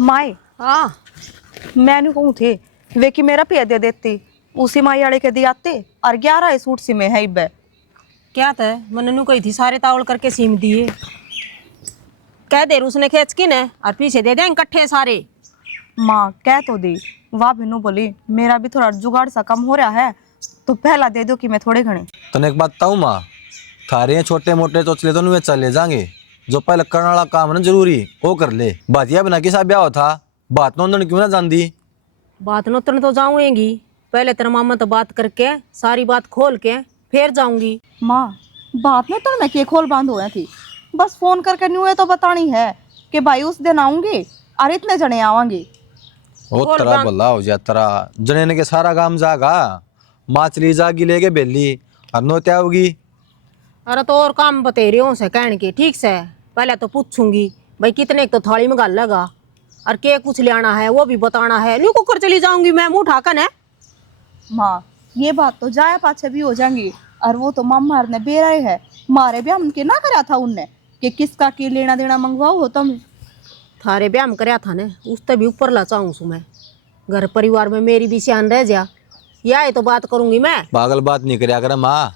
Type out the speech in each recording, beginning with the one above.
माए हाँ मैंने कहूँ थे वे कि मेरा पे दे देती उसी माई वाले के दियाते और 11 सूट सी में है इब्बे। क्या था मननू कही थी सारे तावल करके सीम दिए। कह दे उसने खेच की ने और पीछे दे दें इकट्ठे सारे। माँ कह तो दी वाह बिनू बोली मेरा भी थोड़ा जुगाड़ सा कम हो रहा है तो पहला दे दो कि मैं थोड़े घने। तने एक बात बताऊं माँ, थारे छोटे मोटे तो चले तो नहीं चले जाएंगे, जो पहले करने वाला काम है ना जरूरी वो कर ले। बात यह बना किसा ब्याह था, बात नोंदन क्यों ना जान दी। बात नोतन तो जाऊंगी, पहले तेरा मामा तो बात करके सारी बात खोल के फिर जाऊंगी। माँ बात में तो मैं के खोल बांध हुआ थी, बस फोन करके न्यू है तो बतानी है कि भाई उस दिन आऊंगी और इतने जने आवांगे। ओ खोल तरा बांध। भला हो जा तरा जने के सारा काम जागा, माँ चली जागी लेके बेली और नो क्या होगी। अरे तो और काम बतेरे हो से कहने के ठीक से पहले तो पूछूंगी भाई कितने तो थाली में गाल लगा और के कुछ लेना है वो भी बताना है। न्यू कुकर चली जाऊंगी मैं मुंह ठाकन है। माँ ये बात तो जाया पाछे भी हो जाएंगी और वो तो मामा ने बेरा है मारे भी हमके ना करा था उनने कि किसका की लेना देना मंगवाओ हो तुम। थारे ब्याह में करया था ने उससे भी ऊपर ला चाहूँ सु मैं, घर परिवार में मेरी भी शान रह जा या तो बात करूंगी मैं। पागल बात नहीं करया कर माँ,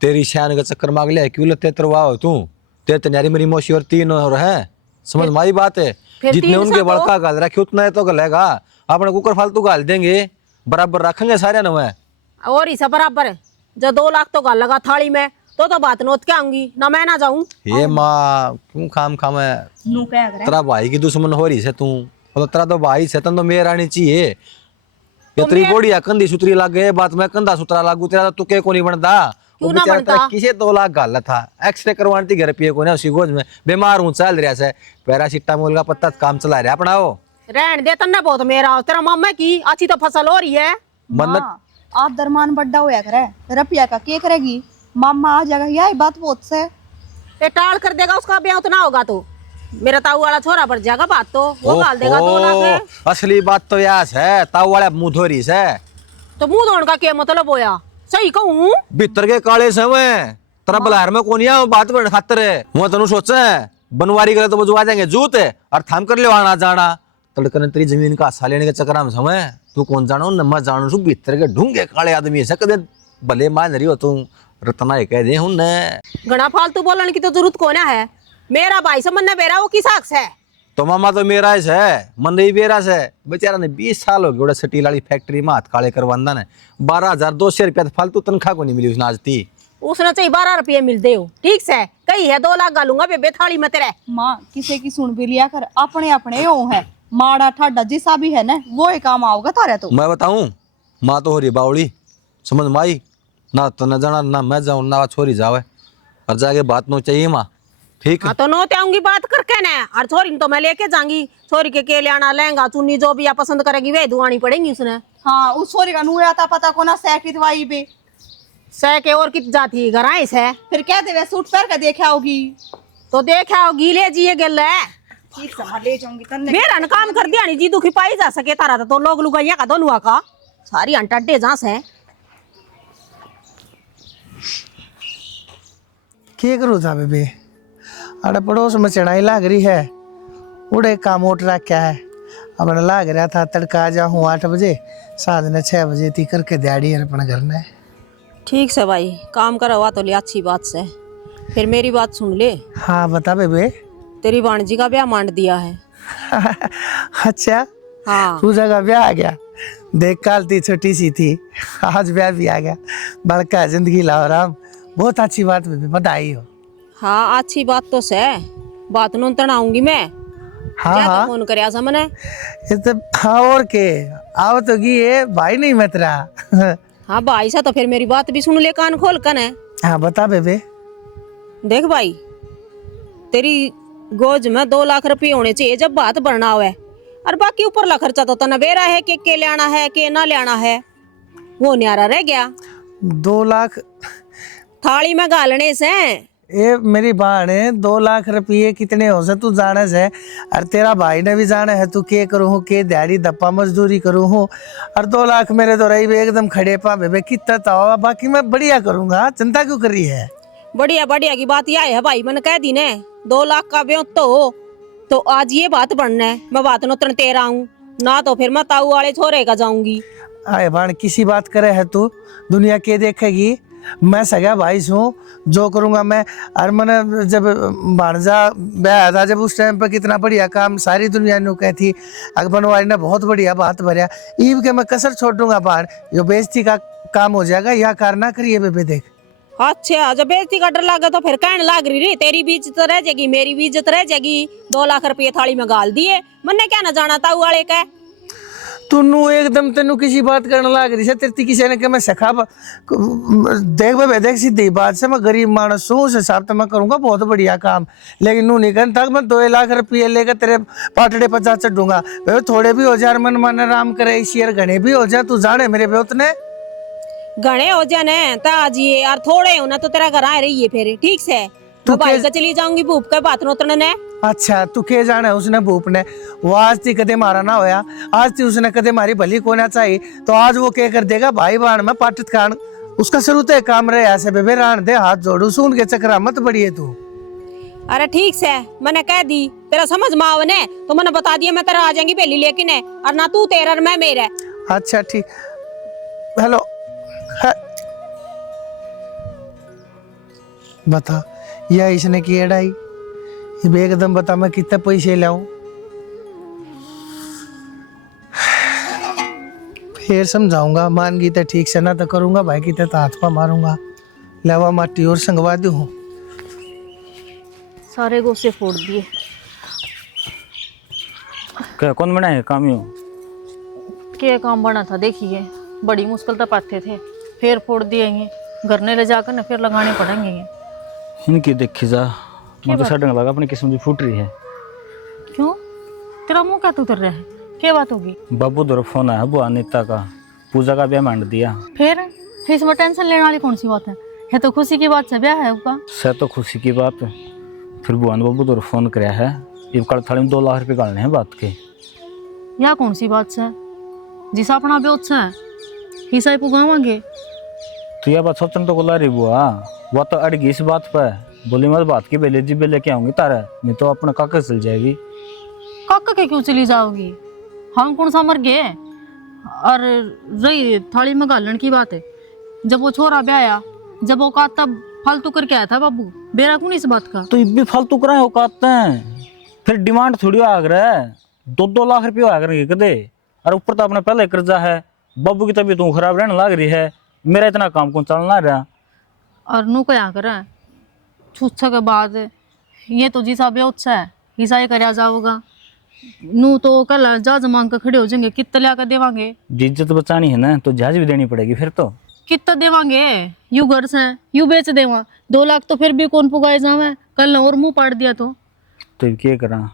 तेरी शान का चक्कर मांग ले क्यों लगते तरवा हो तू। तेरे तैयारी मेरी मौसी और तीन और है, समझ मारी बात है। फिर जितने तीन उनके सा तो- बड़का गाल रखे उतना तो गलेगा, अपने कुकर फालतू गाल देंगे बराबर रखेंगे सारे नवे। और ही सब बराबर है, जब 2 लाख तो गाल लगा थाली में तो बात नोत के आऊंगी ना मैं ना जाऊं। ये माँ क्यों खाम खाम है, नू कह करे तेरा भाई की दुश्मन हो रही से तू, मतलब तेरा तो भाई से तन तो मेर आनी चाहिए। ये तेरी बोड़ी कंधी सुतरी लग गए बात में कंधा सुतरा लागू तेरा तो तुके को नहीं बनता। वो क्यों ना बेचारा बनता? तेरा किसे 2 लाख गाल था, एक्सरे करवानी थी घर पे को ना उसी गोज में बीमार हूं चल रहा से पैरासिटामोल का पत्ता काम चला रहा अपना वो। रहन दे तन्ने बहुत मेरा तेरा मामा की अच्छी तो फसल हो रही है। मन्नत माँ आप दरमान बड्डा होया करे रपिया का के करेगी मामा आ जाएगा यही बात बहुत से। ये टाल कर देगा उसका ब्याह उतना होगा तो मेरा ताऊ वाला छोरा बढ़ जाएगा बात तो वो गाल देगा 2 लाख है। असली बात तो यास है ताऊ वाले मुंह धोरी से तो मुंह धोने का क्या मतलब होया, सही कहूँ। भीतर के काले से मैं तेरा बलहार में कौन या बात बड़ खातर है वो तनु सोचा है बनवारी करे तो बजवा देंगे जूत है और थाम कर ले आना जाना तड़कन तेरी जमीन का आशा लेने के चक्कर में समय तू कौन जानो न मैं जानो सु भीतर के ढूंगे काले आदमी ऐसा कदे भले मान रही हो तू रतना ही कह दे हूं न घना फालतू बोलने की तो जरूरत कौन है, मेरा भाई से मन बेरा वो किस हक से। तो मामा तो मेरा है मन नहीं बेरा से बेचारा ने 20 साल हो गए सटील वाली फैक्ट्री में हाथ काले करवांदा ने 12,200 रुपया फालतू तनख्वाह को नहीं मिली उसने आज ती। उसने चाहिए 12 रुपये मिलते हो ठीक से कही है 2 लाख गालूंगा बेबे थाली में तेरे। माँ किसी की सुन भी लिया कर अपने अपने यो है माड़ा ठाडा जिसा भी है ना वो ही काम आओगे तारे तो। मैं बताऊं माँ तो हो रही बावड़ी समझ माई ना तो न जाना ना मैं जाऊं ना छोरी जावे और जाके बात नो चाहिए माँ ठीक। हाँ तो नोते आऊंगी बात करके ना और छोरी तो मैं लेके जाऊंगी, छोरी के लेना लहंगा चुन्नी जो भी आप पसंद करेगी वे दुआनी पड़ेगी उसने। हाँ उस सोरी का नूया था पता को ना सैकित वाई बे सह के और कित जाती घर आई से फिर क्या देवे सूट पहन के देखा होगी तो देखा होगी ले जिए गल है ठीक से ले जाऊंगी तन्ने मेरा न काम कर दिया नहीं जी दुखी पाई जा सके तारा तो लोग लुगाइया का दोनुआ का सारी अंटाडे जहाँ से क्या करूँ था बेबे अरे पड़ोस में चढ़ाई लाग रही है उड़े काम उठ रहा क्या है अपना लाग रहा था तड़का आ जाऊँ 8 बजे साथ ने 6 बजे ती करके दिहाड़ी है अपने घर में। ठीक से भाई काम करवा तो ले अच्छी बात से, फिर मेरी बात सुन ले। हाँ बता बेबे। तेरी भाणजी का ब्याह मांड दिया है। अच्छा हाँ पूजा का ब्याह आ गया, देख काल थी छोटी सी थी आज ब्याह भी आ गया, बड़का जिंदगी लाओ राम, बहुत अच्छी बात बेबे बधाई हो। हाँ अच्छी बात तो से बात नो तनाऊंगी मैं। हाँ हाँ फोन कर मैंने ये तो हाँ और के आओ तो गी है भाई नहीं मत रहा। हाँ भाई सा तो फिर मेरी बात भी सुन ले कान खोल कर है। हाँ बता बेबे। देख भाई तेरी गोज में 2 लाख रुपये होने चाहिए जब बात बढ़ना हुआ है और बाकी ऊपर ला खर्चा तो तना बेरा है के लेना है के ना लेना है वो न्यारा रह गया। 2 लाख थाली में गालने से ये मेरी बहन है 2 लाख रुपये कितने हो से तू जाने से और तेरा भाई ने भी जाना है तू के करूँ के दिहाड़ी दप्पा मजदूरी करूँ और 2 लाख मेरे तो रही एकदम खड़े पा बेबे कितना तो बाकी मैं बढ़िया करूँगा चिंता क्यों कर रही है। बढ़िया बढ़िया की बात यह है भाई मैंने कह दी ने 2 लाख का ब्यों तो तो आज ये बात बनना है, मैं बात नो तन तेरा हूँ ना, तो फिर मैं ताऊ वाले छोरे का जाऊंगी। आए बाण किसी बात करे है तू, दुनिया के देखेगी। मैं सगा भाई हूँ, जो करूँगा मैं। और मैंने जब भाणजा ब्याह था, जब उस टाइम पर कितना बढ़िया काम सारी दुनिया ने कहती, बनवारी ने बहुत बढ़िया बात भरिया। ईव के मैं कसर छोड़ दूंगा बाण, जो बेइज्जती का काम हो जाएगा, यह कार ना करिए बेबे देख। अच्छा, जब बेइज्जती का डर लगा तो फिर कहने लाग रही रे, तेरी भी इज्जत रह जाएगी, मेरी भी इज्जत रह जाएगी। 2 लाख रुपये थाली में गाल दिए, मैंने क्या ना जाना ताऊ वाले का। तुनु एकदम तेनु किसी बात करने लग रही है, तेरी किसी ने कहा मैं सखा देख बे देख, सीधी बात से मैं गरीब मानस हूँ, उस हिसाब से मैं करूंगा बहुत बढ़िया काम। लेकिन नू नहीं कहता मैं 2 लाख रुपये लेकर तेरे पाटड़े 50 चढ़ूंगा। भाई थोड़े भी हो जाए, मन मन आराम करे, इस ईयर घने भी हो जाए, तू जाने मेरे पे उतने घने हो जाने ताज ये, और थोड़े हो ना तो तेरा घर आ रही है फिर, ठीक से तो भाई का चली जाऊंगी भूप का बात नोतने ने। अच्छा तू के जाने उसने भूप ने, वो आज ती कदे मारा ना होया, आज ती उसने कदे मारी भली को ना चाहिए, तो आज वो क्या कर देगा भाई बाण में पाटित खान, उसका शुरू तो काम रहे ऐसे बेबे रान दे, हाथ जोड़ू सुन के चक्रा मत बढ़िए तू। अरे ठीक से मैंने कह दी, तेरा समझ में आवे ने तो मैंने बता दिया, मैं तेरा आ जाएंगी पहली लेकिन है, और ना तू तेरा मैं मेरा। अच्छा ठीक, हेलो बता यह इसने की एडाई, एकदम बता मैं कितने पैसे लाऊं, फिर समझाऊंगा। मान गई तो ठीक से, ना तो करूंगा भाई की तो हाथ पा मारूंगा, लावा माटी और संगवा दूं। सारे गोसे फोड़ दिए। क्या कौन बनाए काम यूं? क्या काम बना था देखिए, बड़ी मुश्किल तो पाते थे, फिर फोड़ दिए ये, घर ने ले जाकर ना फिर लगाने पड़ेंगे ये। इनकी देखी जा, मैं तो सडंग लगा अपनी किस्म की फूट रही है। क्यों तेरा मुंह क्या उतर रहा है, क्या बात होगी? बाबू दर फोन आया बुआ अनिता का, पूजा का ब्याह मांड दिया। फिर इसमें टेंशन लेने वाली कौन सी बात है, ये तो खुशी की बात से ब्याह है उसका। सह तो खुशी की बात। फिर बुआ ने बाबू दर फोन कराया है, ये कल थाली में 2 लाख रुपये गालने हैं बात के। यह कौन सी बात है, जिसा अपना ब्योत है हिसाब पुगावांगे। तो यह बात सोचन तो कोला रही बुआ, वो तो अड़ गई इस बात पर, बोली मत बात की बेले जी बेले के आऊंगी तारा, नहीं तो अपना काका चल जाएगी। काका के क्यों चली जाओगी, हम कौन सा मर गए। और रही थाली में गालन की बात है, जब वो छोरा ब्याया, जब वो का तब फालतू करके आया था बाबू, बेरा कौन इस बात का। तो ये भी फालतू कराए औकात हैं, फिर डिमांड थोड़ी आग रहा है, 2-2 लाख रुपये आग रहे कदे, और ऊपर तो अपने पहले कर्जा है, बाबू की तबीयत खराब रहने लग रही है, मेरा इतना काम कौन चलना रहा। और नू क्या करे छुच्छा के बाद, ये तो जिसा ब्योत्सा है हिसा ही करया जाओगा, नू तो कल जहाज मांग कर खड़े हो जाएंगे, कितना लिया कर देवांगे। इज्जत बचानी है ना तो जहाज भी देनी पड़ेगी फिर तो। कितना देवांगे, यू घर से यू बेच देवा, 2 लाख तो फिर भी कौन पुगाए जावे, कल और मुंह पाड़ दिया तो क्या करा।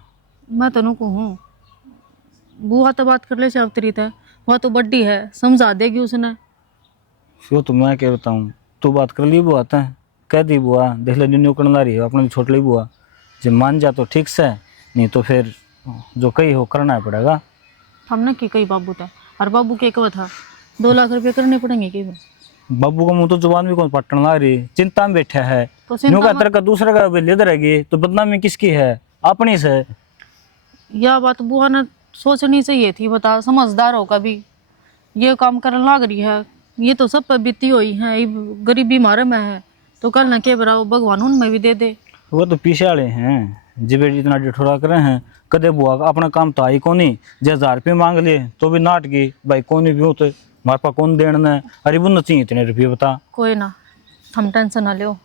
मैं तो कहूँ बुआ तो बात कर ले चावतरी थे, वह तो बड्डी है, समझा देगी उसने। वो तो मैं क्या बताऊँ, तू बात कर ली बुआ था, कह दी बुआ देख ले निन्नू करना रही है अपने छोट ली बुआ, जब मान जा तो ठीक से, नहीं तो फिर जो कही हो करना पड़ेगा। हमने की कही बाबू था, और बाबू के कहा था 2 लाख रुपये करने पड़ेंगे कि बाबू का मुंह तो जुबान भी कौन पटन लग रही, चिंता में बैठा है, तो चिंता में- का दूसरा का ले रहेगी तो बदनामी किसकी है, अपनी से। यह बात बुआ ने सोचनी चाहिए थी, बता समझदार हो कभी, ये काम करने लग रही है, ये तो सब पर बीती हुई है, ये गरीबी मारे में है, तो कल न के बराबर भगवान उनमें भी दे दे। वो तो पीछे वाले हैं, जिबे इतना डिठोरा करे हैं, कदे बुआ का अपना काम तो आई कोनी, जे 1000 रुपये मांग लिए तो भी नाट गई, भाई कोनी भी तो हमारे पास कौन देना है, अरे बुन चाहिए इतने रुपये बता। कोई ना, हम टेंशन ना लो,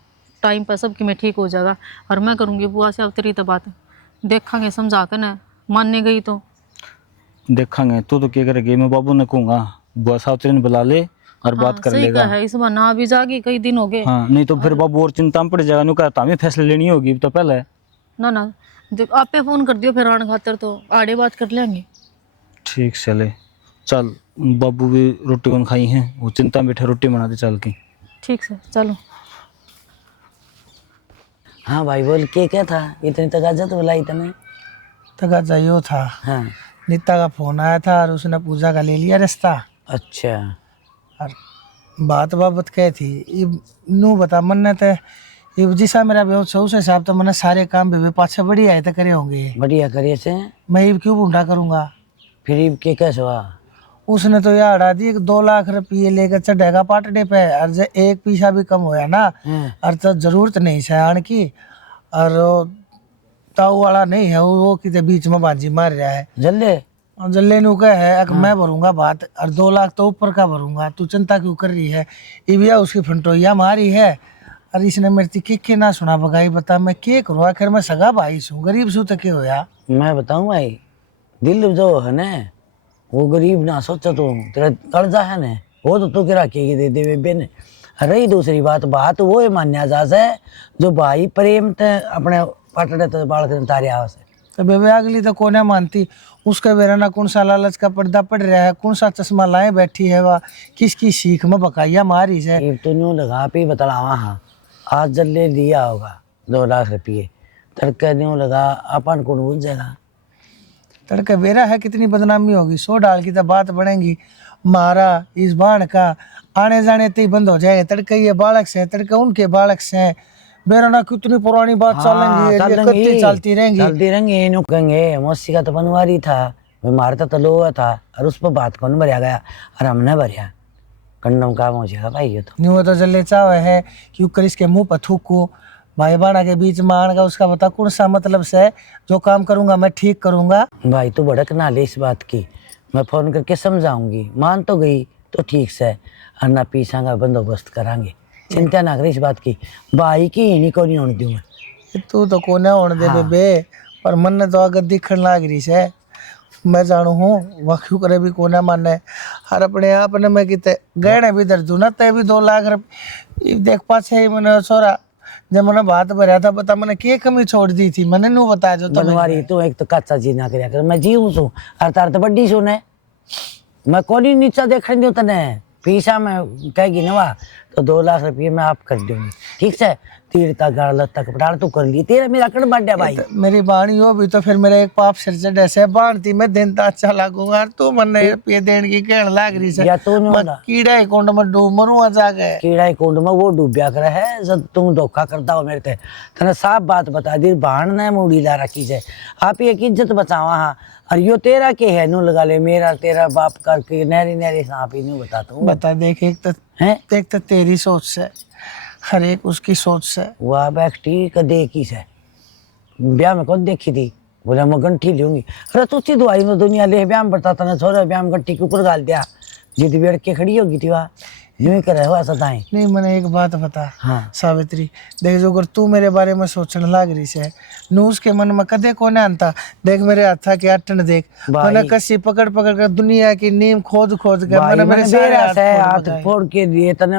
टाइम पर सब की मैं ठीक हो जाएगा, और मैं करूँगी बुआ से अब तेरी तो बात देखेंगे, समझा कर ना मानने गई तो देखेंगे। तू तो क्या करेगी, मैं बाबू ने कहूँगा बुआ साहब ने बुला ले और बात कर सही लेगा। है, इस बार ना भी जागी, कई दिन हो गए। हाँ नहीं तो फिर बाबू और चिंता में पड़ जाएगा, नु कहता हमें फैसले लेनी होगी तो पहले। ना ना देख, आप पे फोन कर दियो फिर आने खातर, तो आड़े बात कर लेंगे। ठीक चले, चल बाबू भी रोटी कौन खाई है, वो चिंता में बैठे, रोटी बना दे चल के। ठीक से चलो। हाँ भाई बोल, क्या था इतनी तगाजा तो बुलाई तने। तका चाहिए था, हाँ नीता का फोन आया था और उसने पूजा का ले लिया रास्ता, अच्छा, और बात बाबत क्या थी, ये नू बता मन ने तो ये जिसा मेरा बेहोश से उस हिसाब तो मैंने सारे काम बेबे पाछे बढ़िया आए तो करे होंगे। बढ़िया करिए से। मैं इब क्यों बूढ़ा करूंगा? फिर इब के कैसे हुआ? उसने तो यार अड़ा दी 2 लाख रुपये लेकर चढ़ेगा पाटड़े पे, और जो एक पैसा भी कम होया ना और तो जरूरत नहीं है आने की, और वो ताऊ वाला नहीं है वो किते बीच में बाजी मार रहा है। जल्दे और जल्ले नु का है अगर मैं भरूंगा बात, और 2 लाख तो ऊपर का भरूंगा, तू चिंता क्यों कर रही है? ये भी उसकी फंटोइया मारी है, और इसने मेरी के ना सुना बगाई। बता मैं क्या करूँ, आखिर मैं सगा भाई हूँ, गरीब सू तो क्या होया? मैं बताऊं भाई, दिल जो है ना वो गरीब ना सोचा तू, तेरा कर्जा है ना वो तो तू गिरा के दे दे बेबे ने। रही दूसरी बात वो है मान्या जा है जो भाई प्रेम ते अपने पटड़े तो बाल के तारे आवस है। तो बेबे अगली तो कौन है मानती, उसका बेरा ना कौन सा लालच का पर्दा पड़ रहा है, कौन सा चश्मा लाए बैठी है, वह किसकी सीख में बकाइया मारी है। ये तो न्यू लगा पे बतलावा। हाँ आज जल्ले लिया होगा 2 लाख रुपये, तड़के न्यू लगा अपन को भूल जाएगा। तड़का बेरा है कितनी बदनामी होगी, 100 डाल की तो बात बढ़ेगी। मारा इस बाण का आने जाने तो ही बंद हो जाएगा। तड़के ये बालक से, तड़के उनके बालक से, बेरा ना कितनी पुरानी बात चलेंगी, चलती रहेंगी। न्यू कहेंगे मौसी का तो बनवारी था, मैं मारता तो लोहा था, और उस पर बात कौन भरिया गया, और हमने भरिया कंडम काम हो जाएगा भाई। ये तो न्यू तो जल्ले चावे है क्यों कर इसके मुंह पर थूकू, भाई बाणा के बीच में आने का उसका बता कौन सा मतलब से, जो काम करूंगा मैं ठीक करूंगा। भाई तू भड़क ना ले इस बात की, मैं फोन करके समझाऊंगी, मान तो गई तो ठीक से, और ना पीछा का बंदोबस्त करांगे, चिंता ना कर इस बात की। भाई की ही नहीं को नहीं होने दूं मैं। तू तो कोने होने दे बेबे, पर मन ने तो अगर दिखन लाग रही है, मैं जानू हूँ वह क्यों करे भी कोने माने, हर अपने आप ने मैं किते गहने भी दर दूं ना, तय भी 2 लाख रुपये देख पाछे ही मैंने छोरा जब मैंने बात भरया था, बता मैंने क्या कमी छोड़ दी थी, मैंने नू बताया जो बनवारी तू एक तो कच्चा जी ना करया कर, मैं जी हूँ सू, और तार तो बड्डी सुने, मैं कोनी नीचा देखने दूं तने, पीछा में कहेगी नवा तो 2 लाख रुपये मैं आप कर दूंगी, ठीक है? तीर तक गाड़ तक पटाड़ तू कर ली, तेरा मेरा कड़ बांटा भाई। मेरी बाणी हो भी तो फिर मेरा एक पाप सिर से डैसे बांधती मैं दिन ता अच्छा लागूंगा, तू मन रुपये देने की कहने लाग रही है, या तू नहीं कीड़ा ही कुंड में डूब मरूंगा जाके। कीड़ा ही कुंड में वो डूबिया कर है जब तुम धोखा करता हो मेरे ते, तने साफ बात बता दी, भाण ने मुड़ी ला रखी है, आप एक इज्जत बचावा। हाँ और यो तेरा के है नू लगा ले, मेरा तेरा बाप करके नहरी नहरी सांप ही नहीं बताता हूँ। बता देख एक तो तेरी सोच से, हर एक उसकी सोच से। वाह बैठी कदे की से ब्याह में कौन देखी थी, बोला मैं गंठी लूंगी, अरे तू सी दवाई में दुनिया ले ब्याह में बढ़ता था ना छोरा, ब्याह में गंठी के ऊपर गाल दिया, जिद बेड़ के खड़ी होगी थी वहाँ, यूं ही करे हुआ सताएं। नहीं मैंने एक बात बता हाँ सावित्री, देख जो अगर तू मेरे बारे में सोचने लग रही है, नूस के मन में कदे को ना आता, देख मेरे हाथा के अटन देख, मैंने कसी पकड़ पकड़ कर दुनिया की नीम खोद खोद के मैंने मेरे सारे हाथ फोड़ के दिए, तने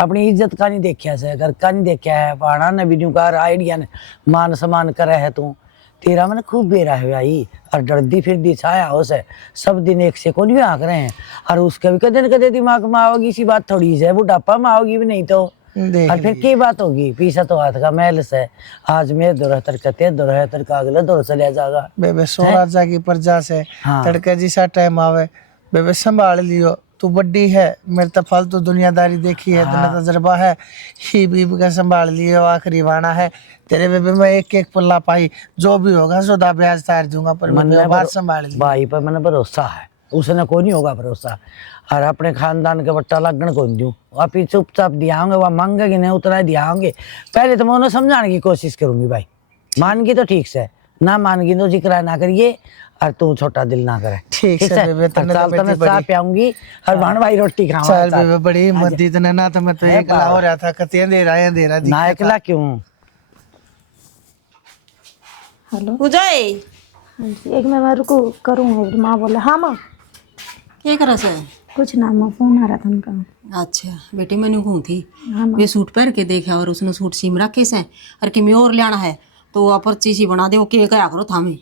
अपनी इज्जत का नहीं देखा से, घर का नहीं देखा है, पहाड़ा ने भी कार आइडिया ने मान सम्मान करे है तू, तेरा मैंने खूब बेरा है भाई, और डरदी फिर दी छाया हो से, सब दिन एक से कौन भी आंक रहे हैं, और उसके भी कदे न कदे दिमाग में आओगी इसी बात थोड़ी से, बुढ़ापा में आओगी भी नहीं तो, और फिर की बात होगी, पीछा तो हाथ का मैल से, आज मेरे दौर तड़कते दौर है तड़का अगले दौर चले जाएगा। बेबे सो राजा की प्रजा से तड़के जैसा टाइम आवे, बेबे संभाल लियो, तू बड्डी है, मेरे तो फालतू दुनियादारी देखी है, तेरा तजर्बा है, ही बीब का संभाल लियो, आखिरी वाना है तेरे बेबे में एक एक पल्ला पाई, जो भी होगा सोदा ब्याज तार दूंगा, पर मैंने बात संभाल ली। भाई पर मैंने भरोसा है, उसने कोई नहीं होगा भरोसा, और अपने खानदान के बट्टा लगन को दूं, आप चुपचाप दिया होंगे, वह मांगेगी नहीं उतना दिया होंगे, पहले तो मैं उन्हें समझाने की कोशिश करूंगी भाई, मान गई तो ठीक से, ना मान गई तो जिक्र ना करिए, और तू छोटा दिल ना करे, ठीक है बेबे, तने चाय पियाऊंगी, और भाण भाई रोटी खाऊंगा। चल बेबे बड़ी हिम्मत दी तने, ना तो मैं तो एकला हो रहा था, कतियां दे रहा ना एकला क्यों। हेलो उजय एक मैं मारू को करूँ, माँ बोले हाँ माँ, क्या करा से? कुछ ना माँ, फोन आ रहा था उनका। अच्छा बेटी मैंने घूम थी, हाँ माँ। वे सूट पहन के देखा, और उसने सूट सीम रखे से, और कि मैं और लेना है तो आप चीज ही बना दे, वो के क्या करो थामे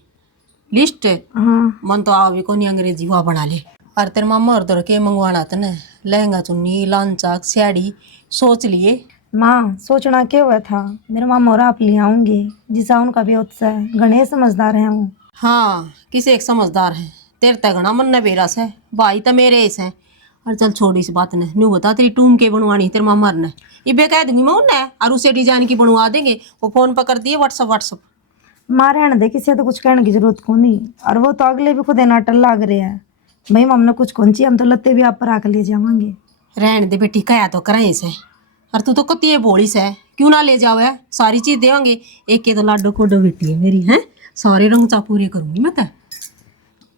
लिस्ट हाँ मन तो आवे को नहीं, अंग्रेजी वहाँ बना ले, और तेरे मामा और के मंगवाना था ना, लहंगा चुन्नी लांचा साड़ी सोच लिए। माँ सोचना क्या हुआ था, मेरे मामा और आप ले आऊंगे, जिसा उनका भी उत्साह है, गणेश समझदार है वो। हाँ किसे एक समझदार है, तेरे तक घना मन न बेरस है, भाई तो मेरे ऐसे हैं, और चल छोड़ इस बात ने, नू बता तेरी टूम के बनवानी तेरे मामा ने, ये बे कह दूंगी मैं उन्हें, और उसे डिजाइन की बनवा देंगे, वो फोन पर कर दिए व्हाट्सअप। माँ रहने दे, किसी तो कुछ कहने की जरूरत को नहीं। और वो तो अगले भी खुद नाटक लाग रहे हैं भाई, हमने कुछ कौन ची, हम तो लत्ते भी आप पर आकर ले जावांगे। रहने दे बेटी, कया तो कराए से, और तू तो कती है बोली से, क्यों ना ले जाओ है, सारी चीज देवांगे। एक के तो लाडो कोडो बेटी है मेरी, है सारे रंग चा पूरे करूंगी मैं तो।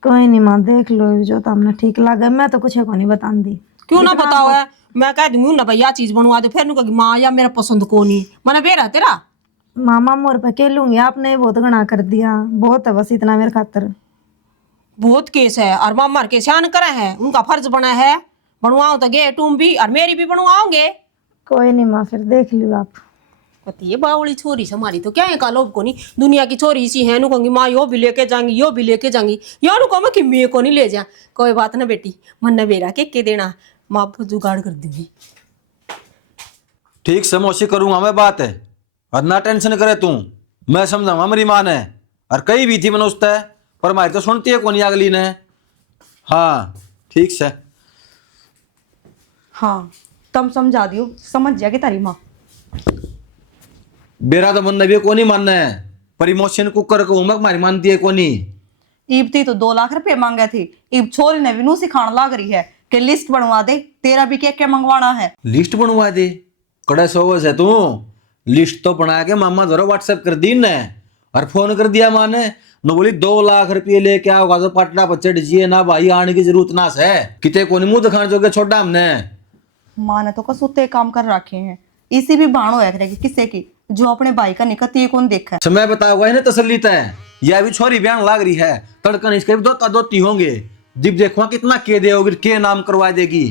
कोई नहीं माँ, देख लो जो तो हमने ठीक लगा, मैं तो कुछ है को नहीं बता दी। क्यों ना बताओ है, मैं कह दूंगी ना भाई यह चीज बनवा दे, फिर नु कहेगी माँ या मेरा पसंद को नहीं, मना बेरा तेरा। मामा मोर पे कह लूंगी, आपने बहुत गणा कर दिया, बहुत है बस इतना मेरे खातर। बहुत केस है, और मामा के शान करे हैं, उनका फर्ज बना है, बनवाओ तो गे तुम भी, और मेरी भी बनवाओगे। कोई नहीं माँ, फिर देख लियो आप। पति ये बावली छोरी से हमारी तो क्या है का लोभ को नहीं, दुनिया की छोरी इसी है, नु कहूंगी माँ यो भी लेके जाएंगी, यो भी लेके जाएंगी, यो नु कहूँ कि मैं को नहीं ले जा। कोई बात ना बेटी, मन न बेरा के देना, माँ को जुगाड़ कर दूंगी। ठीक से मौसी करूंगा मैं बात है, और ना टेंशन करे तू, मैं समझाऊंगा मेरी माँ ने, और कई भी थी मैंने उससे, पर हमारी तो सुनती है कौन अगली ने। हाँ ठीक से। हाँ तुम समझा दियो, समझ जाएगी तारी माँ। बेरा तो मन भी कोनी मानना है, पर इमोशन कुकर को उमक मारी मानती है कोनी। ईब थी तो 2 लाख रुपए मांगे थे, ईब छोरी ने विनू सिखाने लाग रही है कि लिस्ट बनवा दे, तेरा भी क्या मंगवाना है। लिस्ट बनवा दे, कड़े सोवस है तू, लिस्ट तो बना के मामा जरा व्हाट्सएप कर दी ने, और फोन कर दिया माँ ने, न बोली 2 लाख रुपये लेके आओगा तो पटना पर चढ़ जिए ना भाई, आने की जरूरत ना से, किते कोनी मुंह दिखाने जोगे छोड़ा हमने। माँ ने तो कसूते काम कर रखे हैं, इसी भी बाणो है करेगी किसे की, जो अपने भाई का निकत ये कौन देखा है। समय बताओगा इन्हें तसल्ली तय, यह भी छोरी बयान लाग रही है, तड़कन इसके भी दोता दोती होंगे, जब देखो कितना के देगी, के नाम करवा देगी।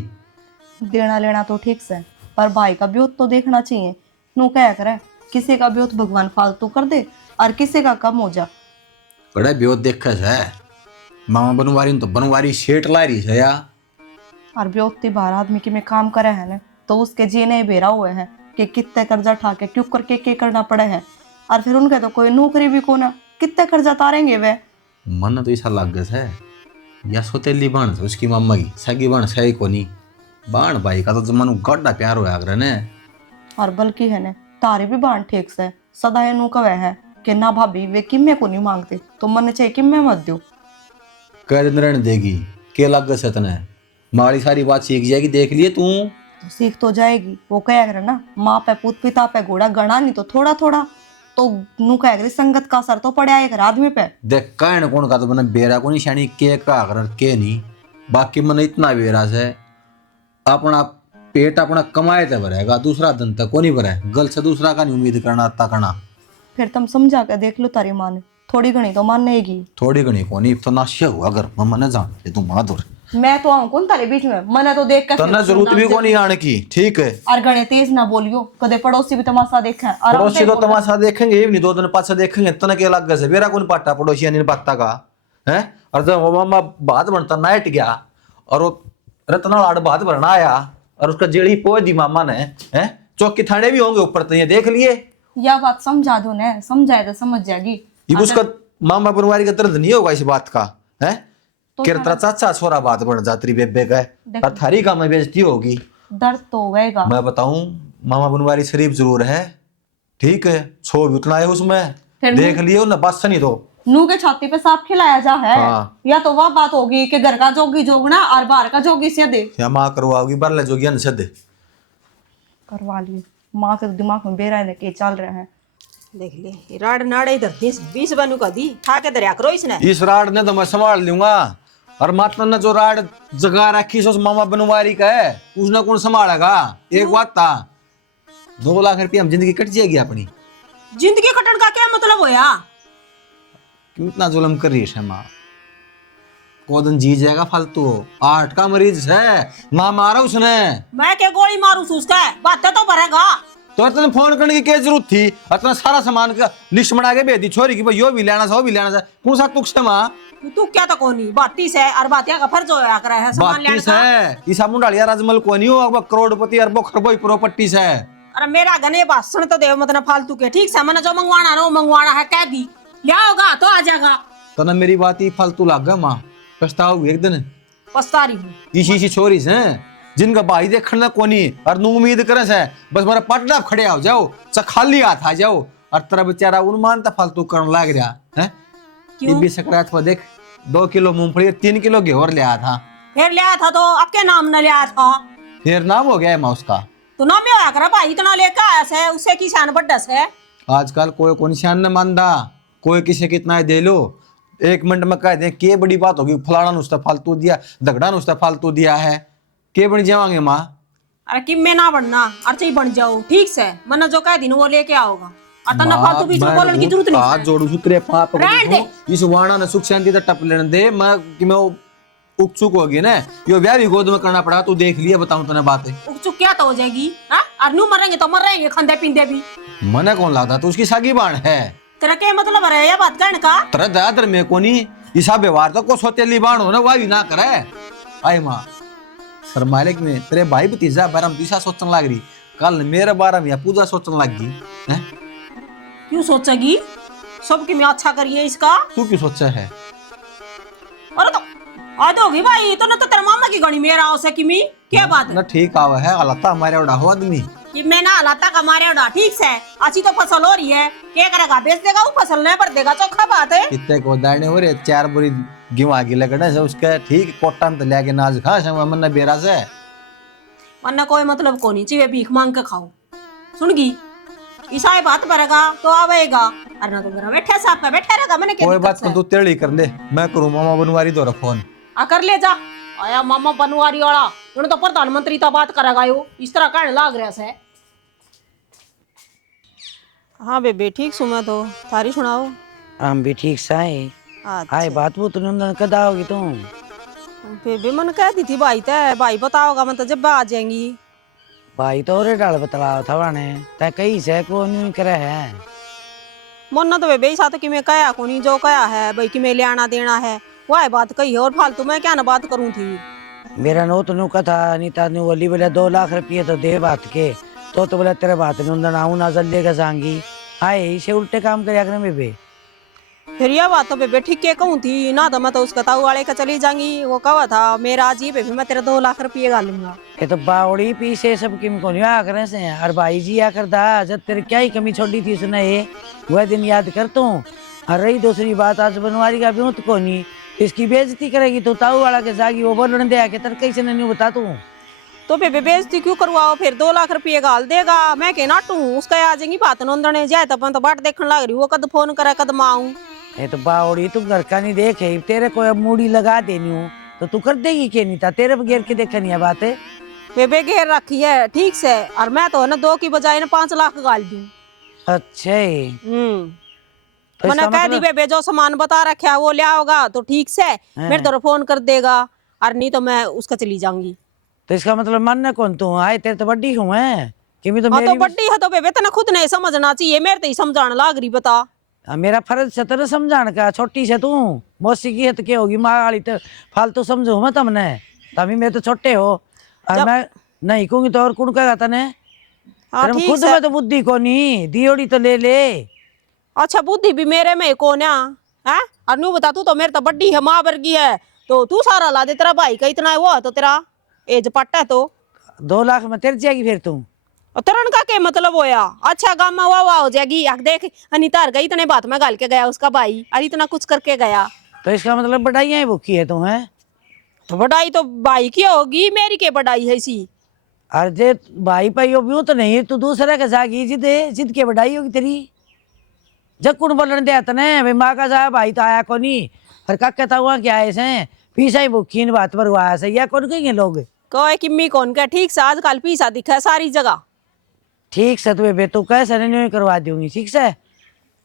देना लेना तो ठीक से, पर भाई का ब्योत तो देखना चाहिए। नू क्या करे, किसी का ब्योत भगवान फालतू कर दे, और किसी का कम हो जा। बड़ा ब्योत देखा है, मामा बनवारी तो बनवारी सेठ ला रही है या, और ब्योती बाहर आदमी की में काम करे है ना, तो उसके जीने बेरा हुए हैं कि कितने कर्जा ठाके क्यों करके के करना पड़े है, और फिर उनके तो कोई नौकरी भी को ना, कितने कर्जा तारेंगे वे। मन तो ऐसा लग गया है, या सोतेली बाण से उसकी मम्मा की सगी बाण सही को नहीं, बाण भाई का तो जमानु गड्ढा प्यार होया अगर ने। और बल्कि है ने तारे भी बाण ठीक से सदा ये नू कवे है कि ना भाभी वे किम्मे को नहीं मांगते, तो मन चाहिए किम्मे मत दो। कह दिन रहने देगी, के लग गए तने, माड़ी सारी बात सीख जाएगी, देख लिए तू। तो सीख तो जाएगी, वो कह करे ना माँ पे पुत पिता पे घोड़ा गणा नहीं तो थोड़ा थोड़ा, तो नू कह करे संगत का असर तो पड़ा एक आदमी पे। देख कहने कौन का तो मैंने बेरा को नहीं शानी के का अगर के नहीं, बाकी मैंने इतना बेरा से अपना पेट अपना कमाए तो भरेगा, दूसरा धन तक को नहीं भरे, गल से दूसरा का नहीं उम्मीद करना ता करना। फिर तुम समझा के देख लो तारी माँ ने, थोड़ी घनी तो मानेगी। थोड़ी घनी को नहीं तो नाश्या हुआ अगर मम्मा ने जान ये तू माधुर, मैं तो आऊं कौन तारे बीच में, मने तो देख के तन्ने जरूरत भी को नहीं आने की, ठीक है। और गणे तेज ना बोलियो, कदे पड़ोसी भी तमाशा देखे, पड़ोसी तो तमाशा देखेंगे, ये भी नहीं 2 दिन पास देखेंगे, तने के अलग से बेरा कौन पाटा पड़ोसी नहीं पत्ता का है। और जब मामा बात बनता नाइट गया, और वो रत्ना लाड़ बात भरना आया, और उसका जेड़ी पोए दी मामा ने, है चौकी थाने भी होंगे ऊपर, तो ये देख लिए। यह बात समझा दो ने, समझाए तो समझ जाएगी। ये उसका मामा बनवारी का दर्द नहीं होगा इस बात का, है तेरा चाचा छोरा बात बन जाती बेबे का, और थारी का मैं बेइज्जती होगी, दर्द तो होगा। मैं बताऊं मामा बनवारी शरीफ जरूर है, ठीक है, छो भी उतना है उसमें, देख लियो ना बस नहीं दो नू के छाती पे सांप खिलाया जा है। हाँ। या तो वह बात होगी कि घर का जोगी जोगना और बाहर का जोगी से दे, या माँ करवाओगी बरले जोगी न दे करवा लिए। माँ के दिमाग में बेरा है के चल रहे हैं। देख ले राड नाड़े इधर 20 बनू का दी, खा के दरिया करो इसने। इस राड ने तो मैं संभाल लूंगा, और माता ने जो राड जगा रखी उस मामा बनवारी का है, उसने कौन संभालेगा। एक बात था, 2 लाख रुपये हम जिंदगी कट जाएगी अपनी। जिंदगी कटन का क्या मतलब होया, क्यों इतना जुल्म कर रही है माँ, को दिन जी जाएगा फालतू, 8 का मरीज है ना मारा उसने। मैं क्या गोली मारू उसका, बातें तो भरेगा। तो तेने फोन करने की क्या जरूरत थी, इतना सारा सामान का लिस्ट बना के भेज दी छोरी की, भाई यो भी लेना था वो भी लेना था, कौन सा तुक से माँ। तू क्या तो कोनी बातीस है, और बातिया का फर्ज होया करे है सामान लेने का। है ईसा मुंडालिया राजमल को नहीं हो, करोड़पति अरबों खरबों प्रॉपर्टी से। अरे मेरा गने भाषण तो दे मतलब फालतू के, ठीक से मैंने जो मंगवाना ना वो मंगवाना है, कह दी लिया होगा तो आ जाएगा। तो ना मेरी बात ही फालतू लग गया माँ, पछताओगी एक दिन। पछता रही हूँ। इसी छोरी से जिनका भाई देखना कोनी और नु उम्मीद करे से बस मारा पटना खड़े हो जाओ खाली हाथ आ जाओ और तेरा बेचारा उन्मान तो फालतू करने लग रहा है। ये भी सकरात पर देख 2 किलो मूंगफली 3 किलो घेवर लिया था। फिर लिया था तो आपके नाम न लिया था, फिर नाम हो गया है माँ उसका। तो नाम होया कर भाई, इतना लेकर आया से उससे की शान बड्डा से। आजकल कोई कौन शान न मानदा, कोई किसी कितना दे लो 1 मिनट में कह दे के बड़ी बात होगी, फलाना नुस्ता फालतू दिया, झगड़ा नुस्ता फालतू दिया है, के बन जावांगे माँ। अरे कि मैं ना बनना अर्ची बन जाओ, ठीक से मैंने जो कह दिन वो लेके आओगा। अतना फालतू बीच में बोलने की जरूरत नहीं। हाथ जोड़ू सुतरे पाप रहने दे। इस वाणा ने सुख शांति तक टप लेने दे। मैं कि मैं उकचुक हो गई ना, यो ब्याह भी गोद में करना पड़ा, तू देख लिया बताऊं तने बात है। उकचुक क्या तो हो जाएगी, हां और न्यू मरेंगे तो मर रहेंगे खंदे पिंदे भी। मने कौन लगता तू उसकी सागी बाण है। तेरा क्या मतलब है ये बात कहने का? तेरा दादर में कोनी इसा व्यवहार तो को सोतेली बाण हो ना वह भी ना करे। आई मां सर मालिक में तेरे भाई भतीजा बारे में दिशा सोचने लग रही, कल मेरे बारे में पूजा सोचने लग गई है। क्यों सोचेगी? सबकी मैं अच्छा करिए इसका। तू क्यों सोचा है? अरे तो आदो होगी भाई, तो ना तो तेरा मामा की गणी मेरा हो सकी मी क्या बात है ना ठीक आवा है अलता हमारे उड़ा हो आदमी कि मैं ना हलाता का मारे उड़ा, ठीक से अच्छी तो फसल हो रही है, क्या करेगा बेच देगा वो फसल नहीं पर देगा, चौखा बात है। कितने को दाने हो रहे 4 बोरी गेहूं आगे लगड़े से उसके ठीक कोटा में लेके नाज खा से मन बेरा से वरना कोई मतलब को नहीं चाहिए, भीख मांग के खाओ। सुनगी ईसाई बात भरेगा तो आवेगा, अरे ना तो मेरा बैठे साहब का बैठा रहेगा। मैंने क्या कोई बात तू तेड़ी कर ले, मैं करूं मामा बनवारी दो फोन आ कर ले जा। आया मामा बनवारी वाला उन्हें तो प्रधानमंत्री तो बात करेगा यो, इस तरह कहने लाग रहा से। हाँ बेबे ठीक सुना तो थारी सुनाओ। हम भी ठीक साए आए बात वो तुम कदा होगी तुम। बेबे मन कह दी थी भाई तय भाई बताओगा मैं तो जब आ जाएंगी। भाई तो और डाल बतलाओ था वाने तय कहीं से को नहीं करे है। मन तो बेबे साथ कि मैं कया को नहीं जो कया है भाई कि मैं ले आना देना है वह बात कही है, और फालतू मैं क्या ना बात करूं थी। मेरा नो तो कथा अनीता ने बोली बोले 2 लाख रुपये तो दे बात के, तो बोले तेरे बात नुंदन आऊं ना जल्दी का जाऊंगी आए इसे उल्टे काम कर बेबे। फिर यह बात तो बेबे ठीक के कहूँ थी ना, तो मैं तो उसका ताऊ वाले का चली जाऊंगी। वो कहा था मेरा आज ये बेबे मैं तेरा 2 लाख रुपये गालूंगा। ये तो बावड़ी पीछे सब किम को नहीं आकर से और भाई जी आकर दा जब तेरे क्या ही कमी छोड़ी थी उसने ये वह दिन याद कर तू। और रही दूसरी बात आज बनवारी का भी को नहीं, इसकी बेइज्जती करेगी तो ताऊ वाला के जागी वो बोलने दे आके तेरे कैसे नहीं बता तू। तो बेबे बेइज्जती क्यों करवाओ, फिर 2 लाख रुपये गाल देगा मैं के नाटू उसका आ जाएंगी बात नोंदने जाए तो अपन तो बाट देखने लग रही वो कद फोन करे कद माऊं। ये तो बावड़ी तू घर का नहीं देखे तेरे को अब मूड़ी लगा देनी हो तो तू कर देगी के नहीं था तेरे बगैर के देखनी है बात है। बेबे घेर रखी है ठीक से, और मैं तो ना 2 की बजाय ना 5 लाख गाल दूं। अच्छा तो मैंने कह दी बेबे जो सामान बता रखा वो लिया होगा तो ठीक से मेरे तरफ फोन कर देगा, और नहीं तो मैं उसका चली जाऊंगी। तो इसका मतलब मानना कौन तू आए तेरे तो बड्डी हूँ मैं कि मैं तो हाँ मेरी तो बड्डी है तो बेबे तेने खुद नहीं समझना चाहिए, मेरे तो ही समझाने लाग रही बता। मेरा फर्ज से तेरे समझाने का, छोटी से तू मौसी की है तो क्या होगी माँ वाली तो फालतू समझू मैं तुमने तभी मेरे तो छोटे हो और मैं नहीं कहूंगी तो और कौन कहेगा तने। हाँ ठीक खुद में तो बुद्धि को नहीं दियोड़ी तो ले ले। अच्छा बुद्धि भी मेरे में कौन है और नू बता तू तो मेरे तो बड्डी है माँ वर्गी है तो तू सारा ला दे, तेरा भाई का इतना वो है तो तेरा एज पट्टा है तो 2 लाख में तेरे जाएगी फिर तू और तरन का क्या मतलब होया। अच्छा गाँव में वाह हो जाएगी यार देख अनिता गई इतने बात में गाल के गया उसका भाई और इतना कुछ करके गया तो इसका मतलब बढ़ाइया ही भूखी है तू है। तो बढ़ाई तो भाई की होगी मेरी के बढ़ाई है सी। अरे भाई भाई भी तो नहीं तू दूसरे के जागी जिद के बढ़ाई होगी तेरी जब कौन बोलने दे तने भाई माँ का जा भाई तो आया को नहीं और का कहता हुआ क्या ऐसे पीसा ही भूखी बात पर हुआ ऐसे या कौन कहेंगे लोग कोई किम्मी कौन का ठीक से आजकल पीसा दिखा सारी जगह। ठीक से तुम्हें बे तू कैसे नहीं करवा दूंगी ठीक से।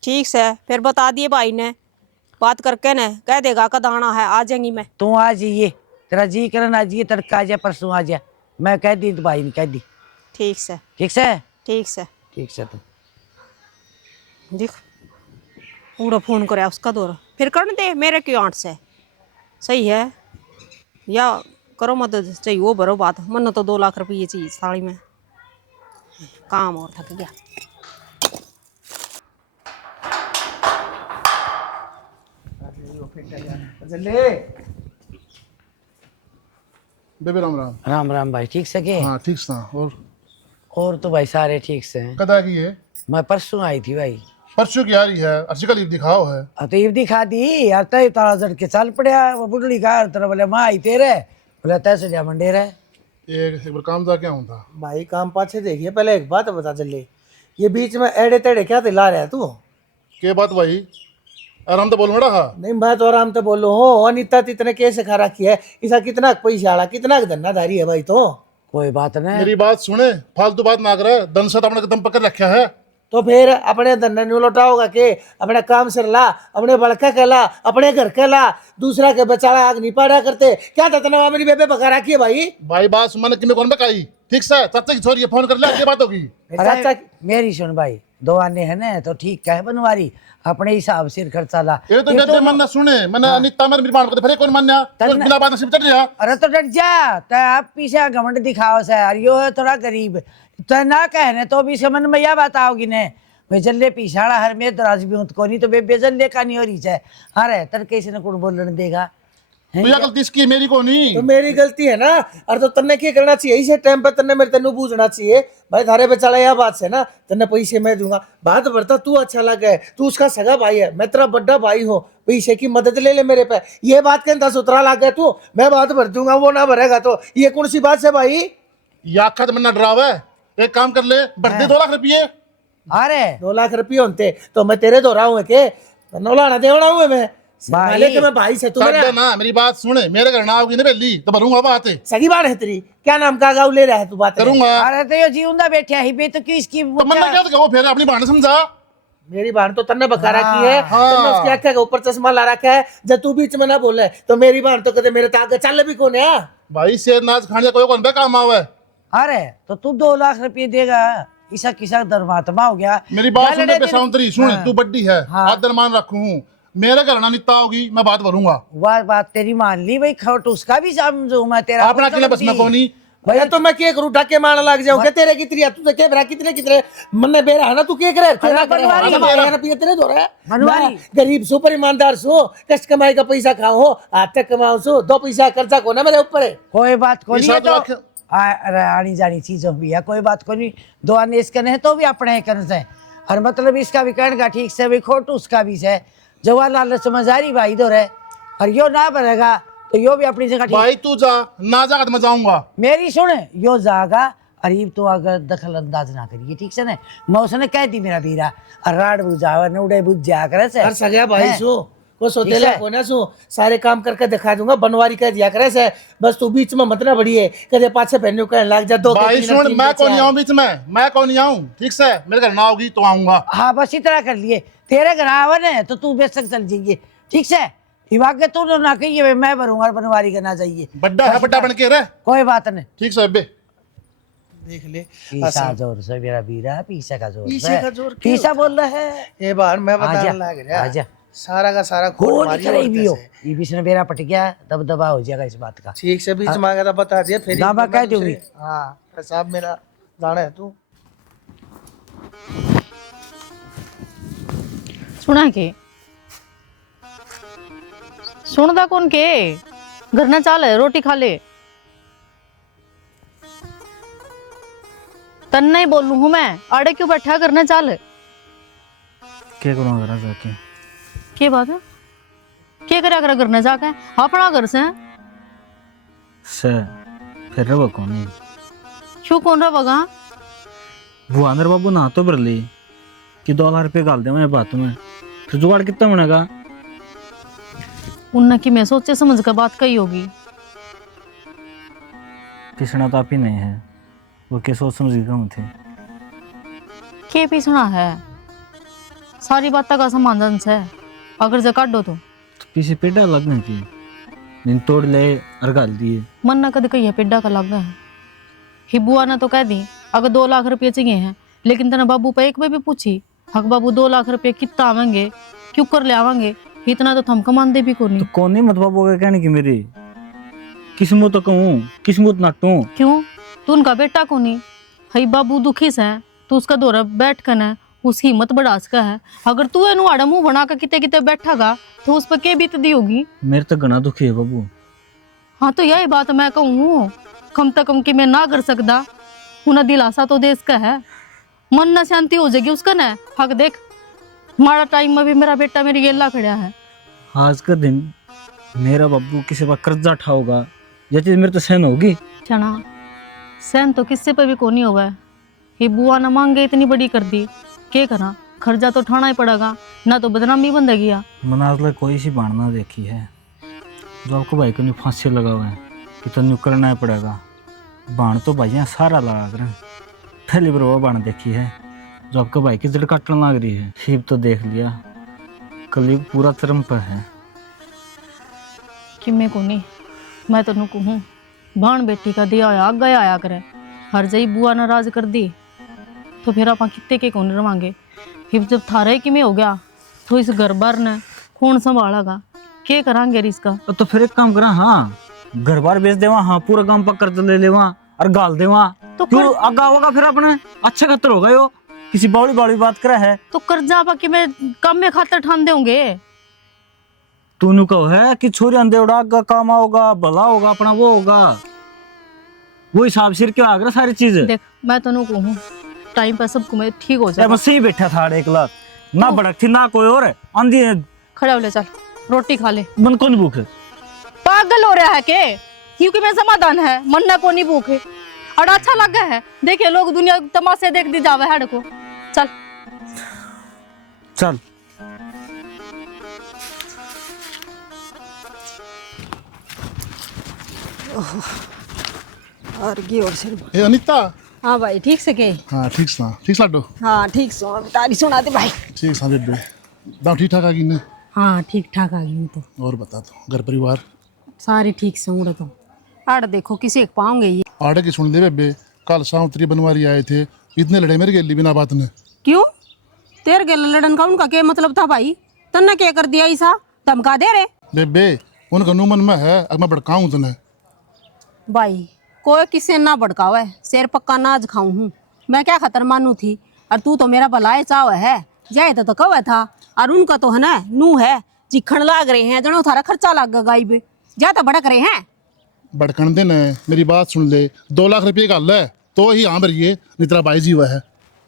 ठीक से फिर बता दिए भाई ने बात करके ने कह देगा कद आना है आ जाएंगी मैं। तू आ जाइए तेरा जी करन आ जाइए तड़का आ जाए परसों आ जाए मैं कह दी तो भाई ने कह दी। ठीक से ठीक से ठीक से ठीक से। तू देख पूरा फोन करे उसका दौर फिर करने दे मेरे क्यों 8 से सही है या करो मदद चाहिए वो भरो बात मन तो 2 लाख रुपये चाहिए साड़ी में काम और थक गया। बेबे राम राम। राम राम भाई, ठीक से के? हाँ ठीक सा। और तो भाई सारे ठीक से हैं। कदा की है? मैं परसों आई थी भाई। परसों की आ रही है, अर्ची का लीव दिखाओ है। तो ईब दिखा दी यार, तय तारा जड़ के चल पड़या। वो बुढ़ड़ी का तेरा बोले माँ आई तेरे बोले तैसे जा मंडे रहे। एक बार काम जा क्या हूँ था भाई काम पाछे देखिए, पहले एक बात बता चले, ये बीच में एड़े तेड़े क्या दिला रहा है तू? के बात भाई, आराम तो बोल मड़ा। हाँ नहीं मैं तो आराम तो बोलो हो, अनिता तितने कैसे खा रखी है, इसका कितना पैसा आला, कितना धन्नाधारी है भाई। तो कोई बात नहीं, मेरी बात सुने, फालतू बात ना करे। दन से तो अपने कदम पकड़ रखा है। तो फिर अपने धन्ना न्यू लौटाओगा के? अपने काम से ला, अपने बड़का के ला, अपने घर के ला, दूसरा के बचाड़ा आग नहीं पाड़ा करते क्या? ततना मेरी बेबे पका रखी है भाई। भाई बात सुन, मैंने कौन बकाई? ठीक से चाचा की छोरी फोन कर ले, आगे बात होगी। चाचा मेरी सुन भाई, दो आने है ना तो ठीक है बनवारी, अपने हिसाब से खर्चा ला। ये तो बेटे मन ना सुने, मैंने अनिता मेरी बात को फिर कौन मान्या? बिना बात नसीब चढ़ गया। अरे तो डट जा, तो आप पीछे घमंड दिखाओ से यार, यो है थोड़ा गरीब तो ना कहने तो भी समझ में यह बात आओगी ने। मैं जल्ले पीछाड़ा हर में दराज भी को नहीं तो बेबे जल्ले का नहीं हो रही है। अरे तर कैसे न कुछ बोलने देगा? तो यह गलती इसकी, मेरी को नहीं। तो मेरी गलती है ना। और तो तन्ने क्या करना चाहिए, इसे टाइम पे तन्ने मेरे तेनू पूछना चाहिए भाई, थारे बेचारा यह बात से ना तन्ने पैसे मैं दूंगा। बात बढ़ता तू अच्छा लगा है, तू उसका सगा भाई है, मैं तेरा बड़ा भाई हूँ, पैसे की मदद ले ले मेरे पे। ये बात कहता 17 लाख है तू, मैं बात भर दूंगा, वो ना भरेगा तो ये कौन सी बात है भाई? याखत मन्ना डरावे। एक काम कर ले, बढ़ते 2 लाख रुपये। अरे 2 लाख रुपये होते तो मैं तेरे दो रहा हूँ के नौलाना देवना हूँ मैं माले के मैं भाई से तू मेरा साढ़े ना, मेरी बात सुने, मेरे घर ना आओगी ना बेली तो भरूंगा बात। सगी बात है तेरी। क्या नाम का गाँव ले रहा है तू? बात है। करूंगा। अरे तो ये जीवंदा बैठा ही बे तो क्यों इसकी तो मन्ना क्या तो फिर अपनी बहन समझा। मेरी बहन तो तन्ने बका रखी है, हाँ। तन्ने उसके आँखें के ऊपर चश्मा ला रखा है, जब तू बीच में ना बोले तो मेरी बहन तो कदे मेरे ताक चल भी कौन है? भाई शेर नाच खाने कोई कौन पे काम आवे। अरे तो तू 2 लाख रुपये देगा, ईसा किसा धर्मात्मा हो गया। मेरी बात सुन गलड़े पे दिन- साउंतरी सुन, हाँ। तू बड्डी है, हाँ। आदर मान रखूं। मेरे घर ना नित्ता होगी, मैं बात भरूंगा। वह बात तेरी मान ली भाई, खट उसका भी समझू मैं तेरा अपना अकेले बस में कोनी। भैया तो मैं क्या करूँ, ढाके मारने लग जाऊँ क्या? तेरे कितनी है? तू तो क्या बरा कितने कितने मन बेरा है ना, तू क्या करे? तेरा करे बनवारी। हमारे रुपये तेरे दो रहा है। बनवारी। मैं गरीब सु पर ईमानदार सु, कष्ट कमाई का पैसा खाओ, आज तक कमाओ सु, 2 पैसा कर्जा को ना मेरे ऊपर है। कोई बात को नहीं है तो लाख- अरे आनी जानी चीजों भी है, कोई बात को नहीं। 2 आने इसके नहीं तो भी अपने है करने से, और मतलब इसका भी कहने का ठीक से भी खोट उसका भी है। जवाहरलाल समझदारी भाई दो रहे, और यो ना बनेगा तो यो भी अपनी जगह ठीक। भाई तू जा, ना जा तो मैं जाऊंगा। मेरी सुन, यो जागा अरीब तो अगर दखल अंदाज ना करिए ठीक से ना। मैं उसने कह दी मेरा बीरा और राड बुझावा नूडे बुझ जा करे से। हर सगया भाई हैं? सु वो सोतेला ठीक है। को ना सु, सारे काम करके दिखा दूंगा, बनवारी कह दिया करे से। बस तू बीच में मत ना बढ़िए, कदे पाछे पहनू कहने लग जा। 2 भाई सुन, मैं कौन आऊं बीच में, मैं कौन आऊं? ठीक से मेरे घर ना होगी तो आऊंगा। हाँ बस इतना कर लिए, तेरे घर आवन है तो तू बेशक चल जाइए ठीक से। इवाके तू ना कहिए मैं भरूंगा, बनवारी करना चाहिए। बड्डा है, बड्डा बन के रह। कोई बात नहीं। ठीक से बे। देख ले पीसा जोर से मेरा बीरा, पीसा का जोर पीछे से। का जोर क्यों? पीसा बोल रहा है। ये बार मैं आजा, बताने लग रहा आजा। सारा का सारा खोट खोल मारी कर ही भी हो, औरतें से। ये बीच में मेरा पट गया दब दबा हो जाएगा इस बात का। ठीक से बीच मांगा था बता दिया फिर ना, मैं तो कह दूसरी- दूंगी। हाँ साहब मेरा जाना है तू। सुना के सुनदा कौन के? घर ना चाल है, रोटी खा ले। तन नहीं बोलू हूं मैं, आड़े क्यों बैठा? घर ना चाल। क्या करूँगा घर जाके? के बात है? क्या करा कर घर ना जाके? अपना घर से से फिर रहो कौन? क्यों कौन रहा बगा? वो अंदर बाबू ना तो बरली कि 2 लाख रुपये गाल दे मैं बात में, फिर जुगाड़ कितना बनेगा? उन्ना की मैं सोचे समझ कर बात कही होगी। पिछड़ा तो आप ही नहीं है, वो क्या सोच समझ गए थे। के पीछना है? सारी बात का समाधान से अगर जे काटो तो पीछे पेड़ा लगने की दिन तोड़ ले और गाल दिए। मन ना कद कही है पेड्डा का लग है। ही बुआ ने तो कह दी अगर 2 लाख रुपये चाहिए हैं, लेकिन तेना बाबू पे एक बार भी पूछी हक बाबू 2 लाख रुपये कितना आवेंगे, क्यों कर ले आवेंगे? इतना तो थम कमान दे भी को नहीं। तो कौन नहीं मत बाबू का कहने की मेरी किस्मत तो कहूँ, किस्मत नाटू। क्यों? तू उनका बेटा को नहीं? हई बाबू दुखी से तू उसका दौरा बैठ कर न उसकी हिम्मत बढ़ा सका है। अगर तू एनु आड़ा मुंह बना कर किते किते बैठागा तो उस पर के बीत दी होगी। मेरे तो घना दुखी है बाबू। हाँ तो यही बात मैं कहूँ कम से कम कि मैं ना कर सकता उन्हें दिलासा तो देश का है, मन ना शांति हो जाएगी उसका ना। हक देख हमारा टाइम में भी मेरा बेटा मेरी गेला खड़ा है। आज का दिन मेरा बब्बू किसी पर कर्जा उठाओगा, यह चीज मेरे तो सहन होगी। चना सहन तो किससे पे भी को नहीं हुआ है। ये बुआ ना मांगे इतनी बड़ी कर दी, क्या करा, खर्चा तो उठाना ही पड़ेगा, ना तो बदनामी बन गई। मनाजला कोई सी बाणना देखी है जो आपको भाई को नहीं फांसी लगा हुआ है कि तो करना ही पड़ेगा। बाण तो भाइयाँ सारा लगा कर पहली बार वो बाण देखी है जो आपके भाई की जड़ काटने लग रही है। शिव तो देख लिया, कलयुग पूरा चरम पर है। कि मैं को नहीं, मैं तो कहूँ बाण बेटी का दिया आया गया आया करे, हर जई बुआ नाराज कर दी तो फिर आप कितने के कौन रवांगे। फिर जब थारा ही कि में हो गया तो इस घर बार ने कौन संभालेगा, क्या करांगे इसका। तो फिर एक काम करा, हाँ घर बार बेच देवा, हाँ पूरा काम पर कर्ज ले लेवा और गाल देवा तो क्यों आगा होगा फिर अपने अच्छा खतर होगा। यो किसी बावली बावली बात करा है तो कर्जा पा कि मैं कम में खातर ठान देंगे। तूने कहो है कि छोरी अंधेड़ा आगा काम होगा, भला होगा अपना, वो होगा वो हिसाब सिर क्यों आगरा सारी चीज। देख मैं तो कहूँ टाइम पर सब मैं ठीक हो जाए। मैं सही बैठा था एक लाख ना भड़क थी ना कोई और आंधी खड़ा हो ले, चल रोटी खा ले। मन कौन भूख है, पागल हो रहा है के, क्योंकि मैं समाधान है मन ना को नहीं भूख है और अच्छा लगा है। देखिए लोग दुनिया तमाशे देख दी जावे है को। चल चल और की और सिर। ए अनिता। हाँ भाई ठीक से के। हाँ ठीक लाडो। हाँ ठीक सो तारी सुना दे भाई। ठीक सा बेबे, दाव ठीक ठाक आ गई ने? हाँ ठीक ठाक आ गई तो। और बता दो घर परिवार सारे ठीक से उड़े तो। आड़ देखो किसी एक पाऊंगे ये। आड़े की सुन ले बेबे, कल सावंतरी बनवारी आए थे, इतने लड़े मेरे गेली बिना बात ने। क्यों तेरे के लड़न का उनका क्या मतलब था भाई, तन्ने क्या कर दिया ऐसा, धमका दे रे। बेबे उनका नु मन में है अगर मैं भड़काऊं तने। भाई कोई किसी ना भड़कावे, शेर पक्का नाज खाऊं हूँ मैं, क्या खतर मानू थी। और तू तो मेरा भलाए चाव है, जाए तो कवे था। और उनका तो है ना नू है चिखण लाग रहे हैं, जनो थारा खर्चा लाग गया गाई बे, जा तो भड़क रहे हैं। भड़कन दे न, मेरी बात सुन ले, 2 लाख रुपये गल है तो ही हाँ भरिए, नहीं तेरा भाई जी हुआ है।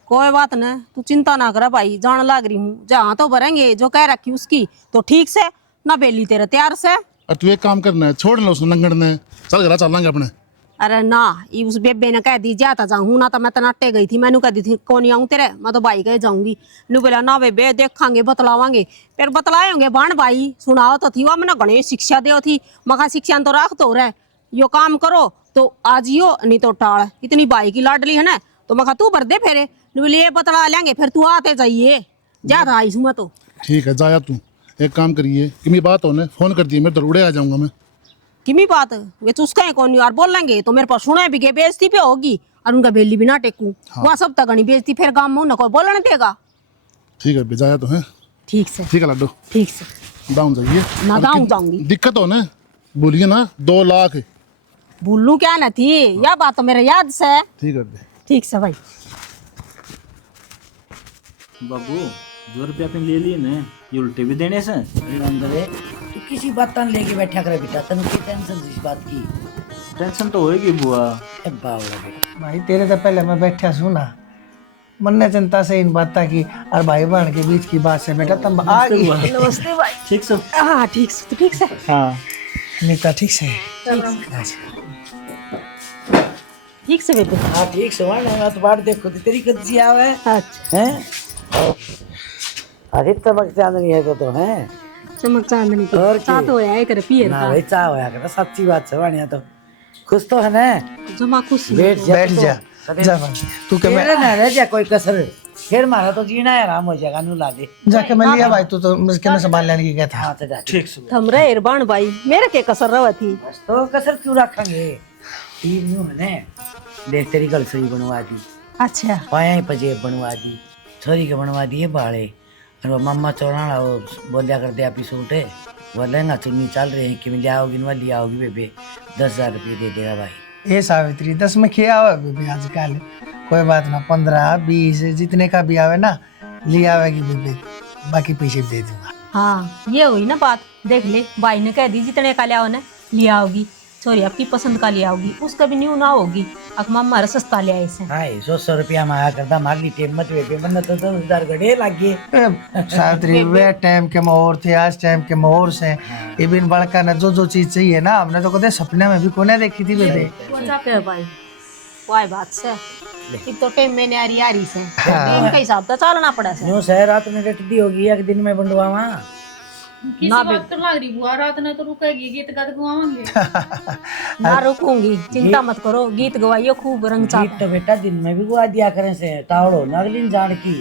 कोई बात न, तू चिंता ना करा भाई, जान लाग रही हूँ जहाँ तो भरेंगे, जो कह रखी उसकी तो ठीक से ना बेली तेरे तैयार से। और तू एक काम करना है, छोड़ ना उसने नंगड़ ने, चल घर चलेंगे अपने। अरे ना ये उस बेबे ने कह दी जाता जाऊँ ना, तो मैं तनाटे गई थी, मैनू कह दी थी कौन आऊँ तेरे, मैं तो भाई कहे जाऊंगी। नू बोला ना बेबे देखांगे बतलावांगे, फिर बतलाएंगे बाण भाई सुनाओ तो थी, वह मैंने गणेश शिक्षा दे थी, मखा शिक्षा तो राख तो रहे, यो काम करो तो आज यो नहीं तो टाल, इतनी भाई की लाडली है ना, तो मखा तू भर दे फेरे, बोले ये बतला लेंगे फिर तू आते जाइए, ज्यादा आई मैं तो। ठीक है जाया तू, एक काम करिए कि मेरी बात होने फोन कर दिए, मैं दरोड़े आ जाऊंगा मैं। किमी बात वे चुस्का है कौन यार, बोल लेंगे तो मेरे पास सुना भी के बेइज्जती पे होगी और उनका बेली भी ना टेकू। हाँ। वहाँ सब तक नहीं बेइज्जती, फिर गाँव में ना कोई बोलने देगा। ठीक है जाया तो है। ठीक से ठीक है लाडो, ठीक से डाउन जाइए ना डाउन जाऊंगी। दिक्कत हो ना बोलिए ना, 2 लाख। भूलू क्या न थी, यह बात तो मेरे याद से। ठीक है ठीक से भाई। बाबू 2 रुपया अपन ले लिए ने, ये उल्टे भी देने से। तू किसी बात तन लेके बैठा करे बेटा, तन की टेंशन इस बात की। टेंशन तो होएगी बुआ। ए बावला बेटा, भाई तेरे तो पहले मैं बैठा सुना, मन ने चिंता से इन बात की और भाई बहन के बीच की बात से बेटा तुम आ गई। नमस्ते भाई। ठीक से। हाँ ठीक से, ठीक से। हाँ नीता ठीक से। ठीक से बेटे। हाँ ठीक से, वरना मैं तो बात देखो तो तेरी कच्ची आवे अच्छा हैं। अरे तमक चांदनी है तो है चमक चांदनी तो और साथ हो है कर पिए ना भाई, चाह होया कर, सच्ची बात से वाणिया तो खुश तो है ना। जमा खुश बैठ जा, बैठ जा जा भाई, तू के मैं तेरे ना रह जा कोई कसर, फिर मारा तो जीना है आराम हो जाएगा, नू ला दे जाके मैं लिया भाई, तू तो मुझके में सामान लेने की गया था। हाँ तो जा ठीक से। थमरे इरबान भाई, मेरे के कसर रवा थी। बस तो कसर क्यों रखेंगे, तीन न्यू है ना, देख तेरी गलसरी बनवा दी, अच्छा पाया ही पजेब बनवा दी, छोरी के बनवा दिए बाड़े, और वो मम्मा चौराना वो बोलिया कर दे आपी सूट है, वो लहंगा चुन्नी चल रहे हैं कि मिल आओगी न लिया आओगी बेबे, 10,000 रुपये दे देगा भाई। ये सावित्री 10 में क्या आवे बेबे आजकल, कोई बात ना 15 20 जितने का भी आवे ना ले आवेगी बेबे, बाकी पैसे दे दूंगा। हाँ ये हुई ना बात, देख ले भाई ने कह दी जितने का लिया ना लिया होगी, छोरी आपकी पसंद का ले आओगी, उसका भी न्यू ना होगी। अब मामा हमारा सस्ता ले आए से। हाँ 100 रुपया में आया करता मारली टेम मत वे मन तो 10,000 घड़े लग गए। सात्री वे टाइम के मोर थे, आज टाइम के मोर से इबिन बड़का न जो चीज चाहिए ना हमने तो कदे सपने में भी कोने देखी थी बेबे। क्या भाई वाई बात से एक तो टाइम मैंने आ रही से दिन का हिसाब तो चलना पड़ा से। न्यू शहर रात में रटती होगी एक दिन में बंडवावा। किसी बात कर लग रही बुआ, रात ने तो रुकेगी, गीत गा गवाएंगे। ना रुकूंगी, चिंता मत करो, गीत गवाइयो खूब रंग चा। गीत तो बेटा दिन में भी गुआ दिया करें से तावड़ो नगलिन जान की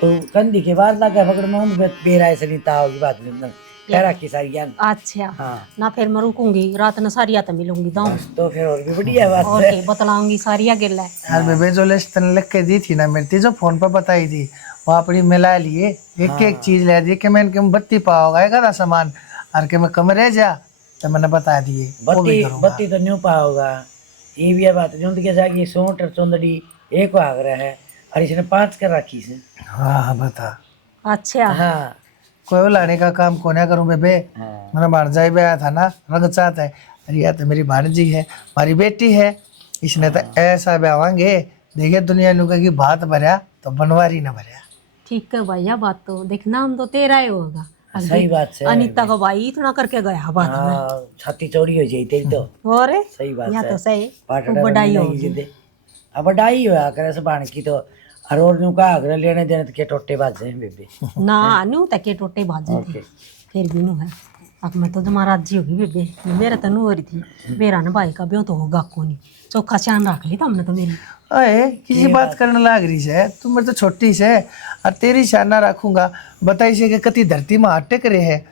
तो कंधी के बाहर लगा पकड़ में हम बेराए से नहीं ताव की बात नहीं कह रखी सारी ज्ञान। अच्छा ना फिर मैं रुकूंगी, रात ने सारिया तो मिलूंगी दाऊ तो फिर और भी बढ़िया बात और है। के बतलाऊंगी सारिया गिल्ला है। यार बेबे जो लिस्ट तने लिख के दी थी ना मेरी जो फोन पर बताई थी वो अपनी मिला लिए एक एक चीज ले दी कि मैं इनके बत्ती पाओगा एक सामान और के मैं कमरे जा तो मैंने बता दिए बत्ती बत्ती तो न्यू पाओगा। ये भी बात जो के जागी सोट और चौंदड़ी एक आगरा है और इसने 5 कर रखी से। हाँ बता। अच्छा हाँ कोई लाने का काम कोने करूं बेबे। मैंने भाणजाई भी आया था ना रंग चाहता है। अरे यार तो मेरी भाणजी है, हमारी बेटी है, इसने तो ऐसा ब्यावांगे देखिए दुनिया नु की बात भरया तो बनवारी न भरया। ठीक है भैया, बात तो देखना हम तो तेरा ही होगा। सही बात है। अनीता को भाई इतना करके गया बात में। हाँ छाती चौड़ी हो जाती तेरी तो। और सही बात या है। तो सही पाटड़ा बड़ाई बनने होगी। लगी जिदे। अब बड़ाई हुआ करे से बाण की तो और न्यू का आगरा लेने देने के टोटे बाजे हैं बेबे। ना न्यू तक के टोटे भाजे थे ओके। फिर भी न्यू है। अब मैं तो तुम्हारा जी होगी बेबे, मेरा तो नू हो रही थी, मेरा ना भाई का ब्याह तो होगा को नहीं, चौखा चांद रख ली था हमने तो मेरी। अरे किसी बात करने लाग रही है तू मेरे तो छोटी से और तेरी शाना रखूंगा बताई से कि कति धरती में अटक रहे है।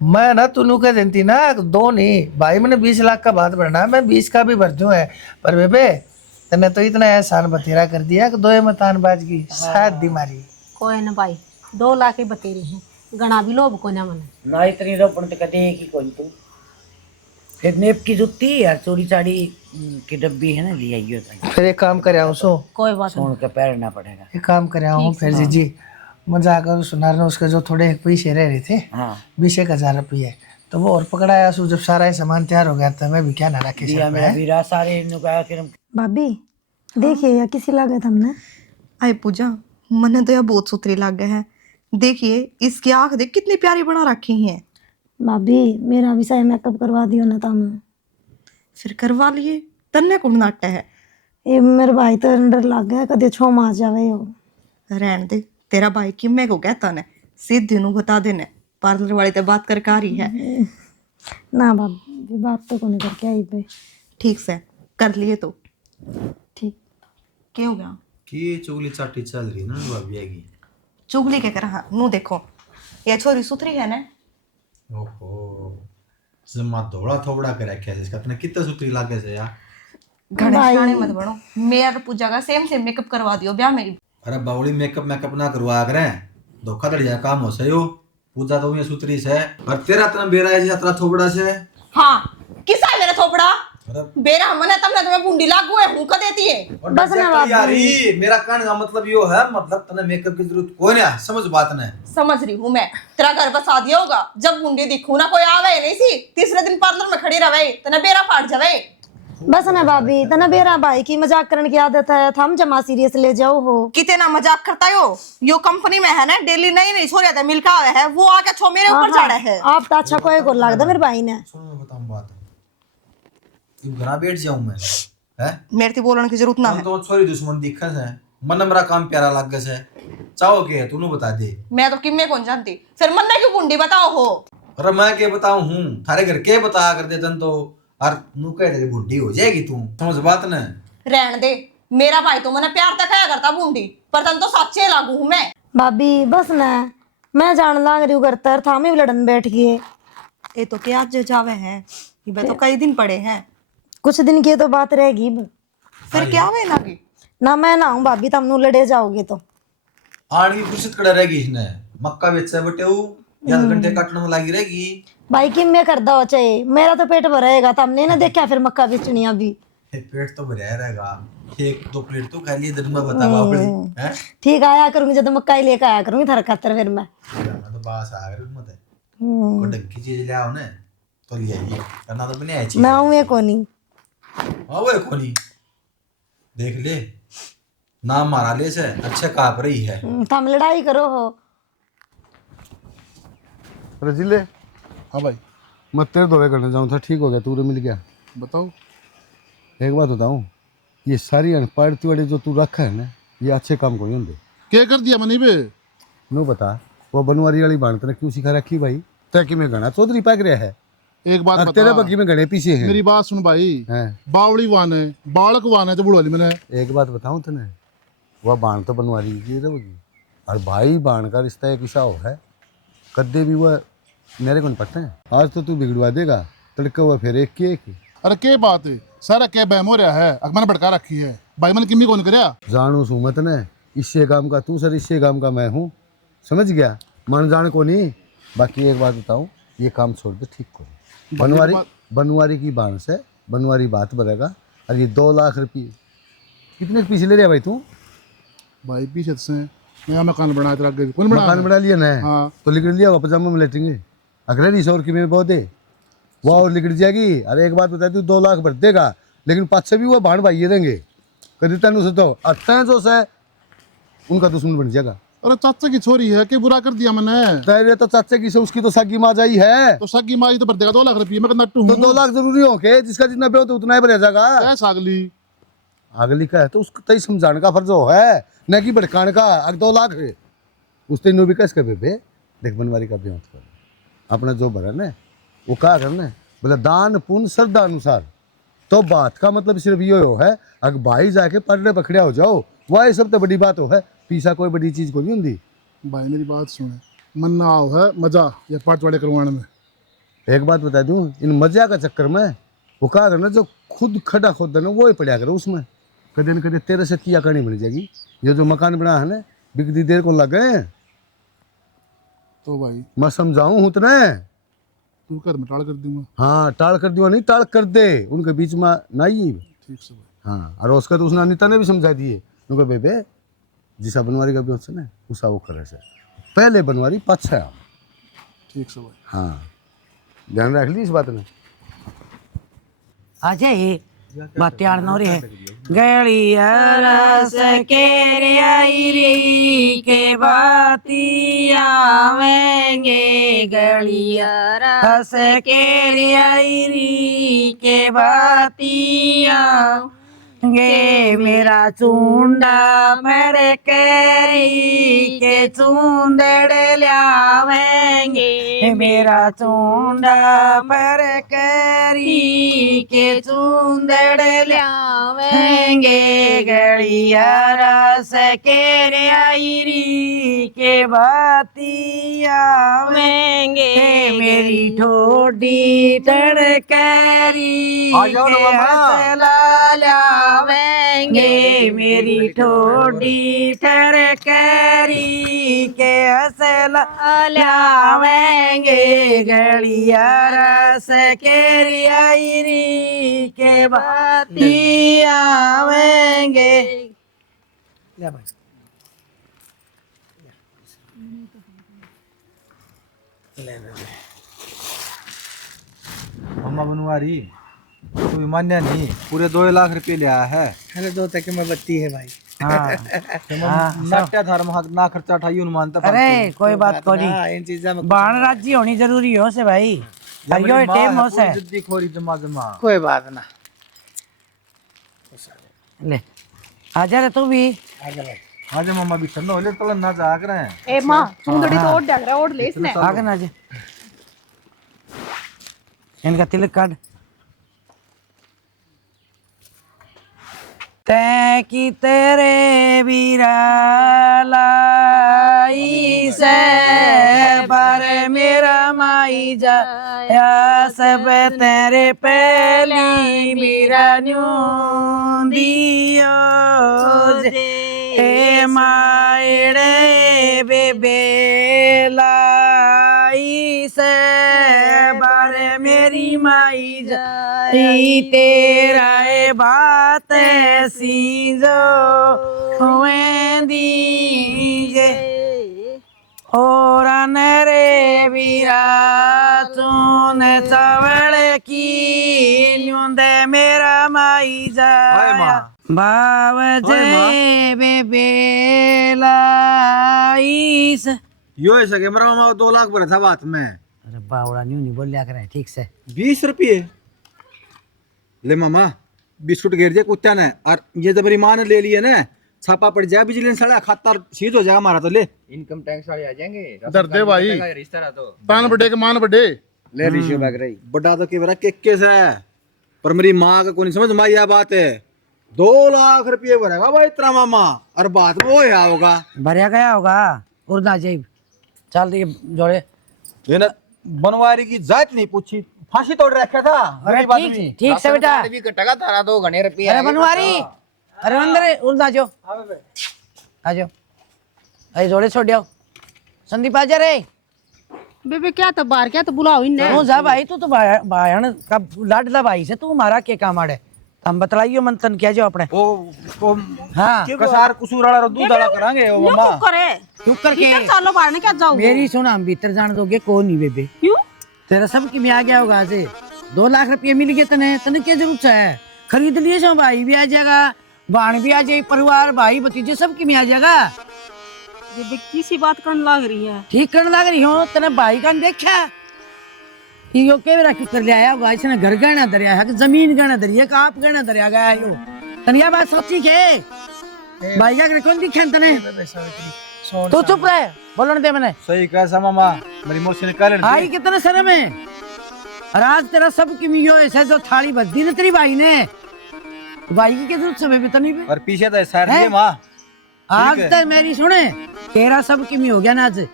मैं ना तू कह देती ना 2 नहीं भाई मैंने 20 लाख का बात भरना मैं 20 का भी भर दूं है पर बेबे तने तो इतना एहसान बतेरा कर दिया कि 2 मतान बाज की शायद बीमारी। कोई ना भाई 2 लाख ही बतेरे हैं, गणा भी लोभ को ना मने ना इतनी रोपण तो कदे एक ही कोई तू फिर नेप की जुत्ती और चोरी चाड़ी की डब्बी है ना ले आइयो फिर एक काम कर आऊँ सो कोई बात सोन का पहनना पड़ेगा। एक काम कर आऊँ फिर जी मैं जाकर सुनार ने उसके जो थोड़े पैसे रह रहे थे हाँ 20,000 रुपये तो वो और पकड़ाया सो जब सारा ही सामान तैयार हो गया था मैं भी क्या ना रखे दिया मेरा वीरा सारे नु कहा कि भाभी देखिए या किसी लागत हमने आए पूजा मने तो यह बहुत सुथरी लग गए हैं। देखिए इसकी आंख देख कितनी प्यारी बना रखी है। भाभी मेरा भी सही मेकअप करवा दियो ना तुम। फिर करवा लिए तन्ने कौन नाटा है। ये मेरे भाई तो डर लग गया कदे छो मार जावे हो। रहन दे तेरा भाई कि मैं को कहता ने सीधे नु बता देने पार्लर वाली तो बात कर रही है। ना भाभी बात तो कोने करके आई पे। ठीक से कर लिए तो ठीक क्या हो गया। कि चुगली चाटी चल रही ना भाभी की चुगली के कर हाँ नु देखो ये छोरी सुथरी है ना। ओहो जमा धोड़ा थोड़ा कर रखा है इसका तने कितना सुतरी लागे से यार। गणेश रानी मत बनो मेरा पूजा का सेम मेकअप करवा दियो ब्याह में। अरे बावड़ी मेकअप ना करवा करे धोखाधड़ी का काम हो सही हो। पूजा तो ये सुतरी से और तेरा तना बेरा है तेरा थोबड़ा से। हाँ किसा है मेरा थोपड़ा अरे बेरा मने तमने तुम्हें बूंदी लागू है हूं का देती है। बस ना यारी मेरा कहने का मतलब यो है मतलब तने मेकअप की जरूरत कोई नहीं समझ बात ने। समझ रही हूँ मैं तेरा घर बसा दिया होगा जब बूंदी दिखू ना कोई आवे नहीं सी तीसरे दिन पार्लर में खड़ी रहे तना बेरा फाट जावे। बस ना भाभी तना बेरा भाई की मजाक करने की आदत है थम जमा सीरियस ले जाओ हो। कितना मजाक करता हो यो कंपनी में है ना डेली नहीं छोड़ था मिलका हुआ है वो आके छो मेरे ऊपर चढ़ा है। आप तो अच्छा कोई को लगता मेरे भाई ने। सुनो मैं बताऊं बात तू घर बैठ जाऊं मैं हैं मेरे से बोलने की जरूरत ना है। तो छोरी दुश्मन दिखत है मन मेरा काम प्यारा लग गया है चाहो के तूने बता दे। मैं तो किम्मे कौन जानती फिर मन की बूंदी बताओ हो। अरे मैं क्या बताऊं हूँ थारे घर के बता कर दे तन तो और नू कह तेरी बुढ़ी हो जाएगी तू समझ बात न। रहन दे मेरा भाई तो मैंने प्यार तक खाया करता बूंदी पर तन तो सच्चे लागू हूँ मैं। भाभी बस ना मैं जान लाग रही हूँ करता था में लड़न बैठ गए। ये तो क्या जावे हैं ये तो कई दिन पड़े हैं कुछ दिन की तो बात रहेगी फिर क्या हुए ना की ना मैं ना हूँ भाभी तुम लड़े जाओगे तो आड़ की फुर्सत कड़ा रहेगी इसने मक्का बेच से बटे या घंटे काटने में लगी रहेगी। भाई कि मैं करदा हो चाहे मेरा तो पेट भरेगा तुमने ना देखा फिर मक्का बेचनी अभी। पेट तो भरा रहेगा 1-2 प्लेट तो खा लिए दिन में बता बावड़ी हैं। ठीक आया करूंगी जब मक्का ही लेकर आया करूंगी थारा खातर फिर मैं। मैं तो बास आ गई मत को ढंग की चीज ले आओ ने तो यही करना तो बने चीज मैं हूँ ये कोनी। हाँ वो खोली देख ले नाम मारा ले से अच्छे काप रही है। तुम लड़ाई करो हो। रजीले। हाँ भाई। मैं तेरे दौरे करने जाऊँ था, ठीक हो गया, तू मिल गया। बताओ। एक बात बताऊँ, ये सारी अनपढ़ वाले जो तू रखा है ना, ये अच्छे काम को नहीं होंगे। क्या कर दिया मनी बे? नो बता, वो बनवारी वाली बाण तने क्यों सिखा रखी भाई? ताकि मैं घना चौधरी पाक रहा है एक बात और बता। तेरे बगी में घने पीछे हैं। मेरी बात सुन भाई। हैं। बावड़ी वान है, बालक वान है, तो बुढ़वाली मैंने। एक बात बताऊँ तने, वह बाण तो बनवारी की रहेगी, और भाई बाण का रिश्ता एक ऐसा हो है, कद्दे भी वह मेरे को नहीं पता है। आज तो तू बिगड़वा देगा, तड़का हुआ फिर एक के एक। अरे क्या बात है, सारा क्या बहम हो रहा है? अकबर ने भड़का रखी है भाई, मैंने किमी कौन करया? जानू सुमत ने, इससे काम का तू सर, इससे काम का मैं हूँ, समझ गया? मन जान को नहीं। बाकी एक बात बताऊँ, ये काम छोड़ दे, ठीक को बनवारी की बाण से बनवारी बात बढ़ेगा। और ये 2 लाख रुपये कितने पीछे ले रहा भाई तू? भाई पीछे से नया मकान बना तेरा आगे कौन बना? मकान बना लिया ना? हाँ। तो लिखट लिया, पजामा में लेटेंगे। अगले 200 की में बहुत दे, वो और लिखट जाएगी। अरे एक बात बता, तू 2 लाख भर देगा, लेकिन पाछे भी वो बाण भाई देंगे। कभी तेन से तो अट्ठा जो से उनका दुश्मन बन जाएगा। अरे चाचा की छोरी है, क्या बुरा कर दिया मैंने? तेरे तो चाचे की से उसकी तो सागी माँ जाई है, तो सगी मारी तो भर देगा 2 लाख रुपये। मैं नट्टू तो हूँ। 2 लाख जरूरी हो के, जिसका जितना पे हो तो उतना ही भर जाएगा। क्या सागली? अगली का है तो उसको तय समझाने का फर्ज हो है, न कि भड़काने का। अगर 2 लाख है उस दिन भी कैसे बेबे देख, बनवारी का भी मत कर, अपना जो भरा ना वो क्या करना है, बोले दान पुण्य श्रद्धा अनुसार। तो बात का मतलब सिर्फ ये हो है, अगर भाई जाके पढ़ने पकड़िया हो जाओ, वह सब तो बड़ी बात हो है, पीसा कोई बड़ी चीज को नहीं होती। भाई मेरी बात सुने, मन ना आओ है मजा ये पाटवाड़े करवाने में। एक बात बता दूं, इन मजा का चक्कर में वो क्या करना, जो खुद खड़ा खुद देना वो ही पड़ा करो उसमें। कदे न कदे तेरे से किया करनी बन जाएगी। ये जो मकान बना है ना, बिकती देर को लग गए। तो भाई मैं समझाऊं हूँ तने, तू घर में टाल कर दूंगा। हाँ टाल कर दिया नहीं, टाल कर दे उनके बीच में नहीं। ठीक से भाई। हाँ, और उसका तो उसने अनिता ने भी समझा दिए, उनका बेबे जिसा बनवारी का भी होता ना उसा वो करे से पहले बनवारी पाछा है। ठीक से भाई। हाँ ध्यान रख ली इस बात में। आ जाए बातें आना हो रही है। गलिया रस के आईरी के बाती आवेंगे, गलिया रस के आईरी के बाती आवेंगे, मेरा चूंडा मेरे कैरी के चूंदड़ लावेंगे, मेरा चूंडा पर कैरी के चूंदड़ लावेंगे, गलिया रस के आईरी के बाती आवेंगे, मेरी ठोडी तड़करी के हसला लावेंगे, मेरी ठोडी तड़करी के हसला लावेंगे, गलिया रस के आईरी के बाती आवेंगे। मम्मा बनवारी कोई मान्य नहीं, पूरे 2 लाख रुपये लिया है। अरे 2 तक में बत्ती है भाई। नाट्या धर्म ना खर्चा उठाइए मानता। अरे कोई बात को नहीं, इन चीजा में बाण राज्य होनी जरूरी हो से भाई। अयो टेम हो से जिद्दी खोरी जमा जमा। कोई बात ना। ले आजा रे तू भी। आजा भाई। आजा मम्मा भी ठंडा हो ले तो ना जाग रहे हैं। ए माँ चूंदड़ी तो ओढ़ डाल रहा ओढ़ ले इसने। आगे ना आजा, इनका तिलक काट। तै की तेरे बीरा लाई से पर मेरा माई जाया, सब तेरे पहली मेरा न्यू दियो जे मायड़े बेबे लाई से बारे मेरी माई जाई, तेरा ए बात सी जो हुए दीजे। और रे वीरा चून चावल की न्यूंदे मेरा माई जाया बाव जय बेबेलाइस। यो है सके मरा मामा 2 लाख भरा था बात में। अरे बावड़ा न्यू नहीं बोल लिया करे ठीक से। 20 रुपये ले मामा, बिस्कुट गिर जाए कुत्ता ने, और ये जब मेरी माँ ने ले लिए ना, छापा पड़ जाए बिजली साड़ा खाता सीध हो जाएगा हमारा। तो ले इनकम टैक्स वाले आ जाएंगे। दर्दे भाई रिश्ता रहा तो तान बड़े के मान बड़े ले रिश्ते बैग रही। बड़ा तो केवरा के से है, पर मेरी माँ का कोई समझ में आई बात है। 2 लाख रुपये भरेगा भाई तेरा मामा, और बात में वो है होगा भरिया गया होगा और ना जाइब। चल ये जोड़े ये ना बनवारी की जात नहीं पूछी, फांसी तोड़ रखा था। अरे ठीक ठीक से बेटा। भी कटेगा तारा 2 घने रुपये। अरे बनवारी अरे अंदर उड़ आ जाओ आ जाओ। अरे जोड़े छोड़ जाओ संदीप आ जा रे। बेबे क्या तो बाहर क्या तो बुलाओ इन्हें। तू जा भाई, तू तो भाईन का लाडला भाई से तू हमारा के काम आड़े। हम बतलाइयो मंथन किया जो अपने वो हाँ कसार कुसूर वाला दूध वाला करांगे वो मामा। करे क्यों करके चलो बाहर ने क्या जाओ। मेरी सुन, हम भीतर जान दोगे कौन नहीं बेबे। क्यों तेरा सब की में आ गया होगा आज 2 लाख रुपये मिल गए तने तने क्या जरूरत है। खरीद लिए सो भाई भी आ जाएगा, बाण भी आ जाए, परिवार भाई भतीजे सब की में आ जाएगा। बेबे किसी बात करने लग रही है। ठीक करने लग रही हो तेने भाई का देखा यो के रख कर ले आया होगा। इसने घर गहना दरिया है कि जमीन गहना दरिया का आप गहना दरिया गया है यो। तनिया बात सच्ची के भाई का कौन दिखे तने तो चुप रहे बोलने दे मैंने। सही कैसा मामा, मेरी मौसी ने कह आई कितने शर्म है। और आज तेरा सब की मियो ऐसा जो थाली बच दी ना तेरी भाई ने, भाई की क्या जरूरत सब है नहीं पे। और पीछे तो सर है माँ। आज तक मेरी सुने तेरा सब की हो गया ना आज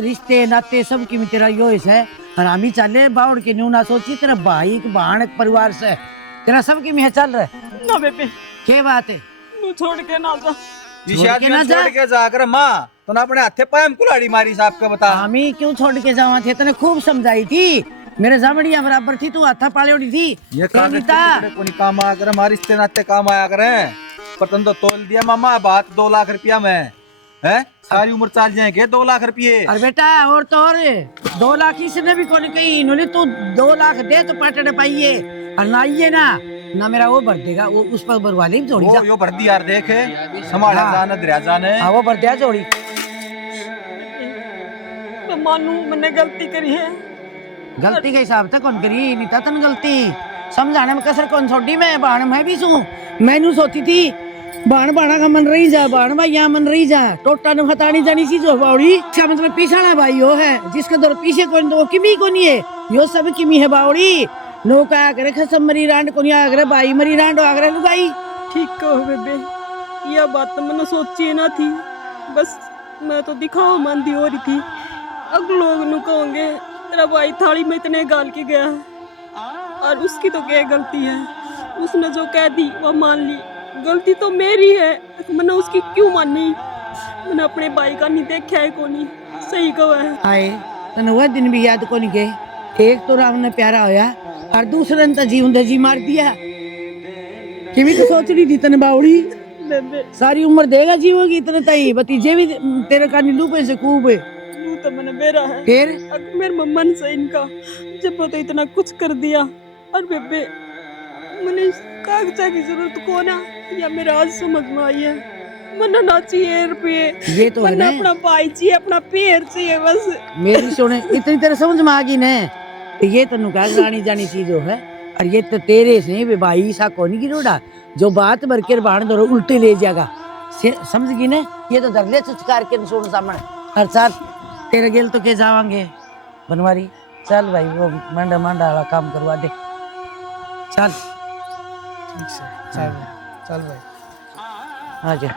रिश्ते नाते सब की तेरा यो है। हरामी चले बाउड़ के न्यू ना सोची तेरा भाई के बहन परिवार से तेरा सब की में चल रहे ना बेबे क्या बात है। तू छोड़ के ना जा। छोड़ के जाकर माँ तो ना अपने हाथे पाए कुल्हाड़ी मारी साहब का बता। हमी क्यों छोड़ के जावा थे तने खूब समझाई थी, मेरे जामड़िया बराबर थी, तू हाथा पाले उड़ी थी। ये कोई काम आया करे, हमारे रिश्ते नाते काम आया करे, पर तुम तो तोल दिया मामा बात 2 लाख रुपया में है। सारी उम्र चल जाएंगे 2 लाख रुपये। अरे बेटा और तो और 2 लाख इसने भी कौन कही इन्होंने तू 2 लाख दे तो पटने पाइए और ना ये ना मेरा वो भर देगा वो उस पर भरवाली जोड़ी जा। यो भर दी यार देखे संभाला जाने दरिया जाने। हाँ वो भर दिया जोड़ी। मैं मानू मैंने गलती करी है। गलती के हिसाब से कौन करी नहीं था तन गलती समझाने में कसर कौन छोड़ी। मैं बाण मैं भी सू मैनू सोती थी बाण बाणा का मन रही जा बाण भाई यहाँ मन रही जा टोटा ने हतानी जानी सी जो बावड़ी इसका मतलब पीछाना भाई हो है जिसके दौर पीछे कौन तो किमी को नहीं है यो सब किमी है बावड़ी लोग आगरे खसम मरी रांड को नहीं आगरे भाई मरी रांड आगरे लुगाई। ठीक कहो बेबे, यह बात तो मैंने सोची ना थी, बस मैं तो दिखावा मंदी हो रही थी। अब लोग नु कहोगे तेरा भाई थाली में इतने गाल के गया और उसकी तो क्या गलती है। उसने जो कह दी वो मान ली, गलती तो मेरी है, मैंने उसकी क्यों मानी। मैंने अपने भाई का नहीं देखा है कोनी, सही कहा है। आए तने वह दिन भी याद को नहीं के एक तो राम ने प्यारा होया और दूसरे ने तो जीवन दे जी मार दिया। किमी तो सोच रही थी तने बावड़ी सारी उम्र देगा जीवो की इतने तई भतीजे भी तेरे का नीलू पे से खूब है। तो मैंने मेरा है फिर मेरे मन से इनका जब तो इतना कुछ कर दिया। और बेबे मैंने कागजा की जरूरत को ना या मेरे आज समझ में आई है। मना ना चाहिए रुपये, ये तो है ना अपना भाई चाहिए अपना पैर चाहिए बस। मेरी सुने इतनी तेरे समझ में आ गई ने तो ये तो नुका जानी जानी चीज है। और ये तो तेरे से भी भाई सा कोनी की रोड़ा जो बात भर के बाण दो उल्टे ले जाएगा समझ गई ने। ये तो धरले चुचकार के सुन सामने हर साल तेरे गेल तो के जावांगे बनवारी। चल भाई वो मंडा मंडा वाला काम करवा दे चल। ठीक से चल भाई आ जा।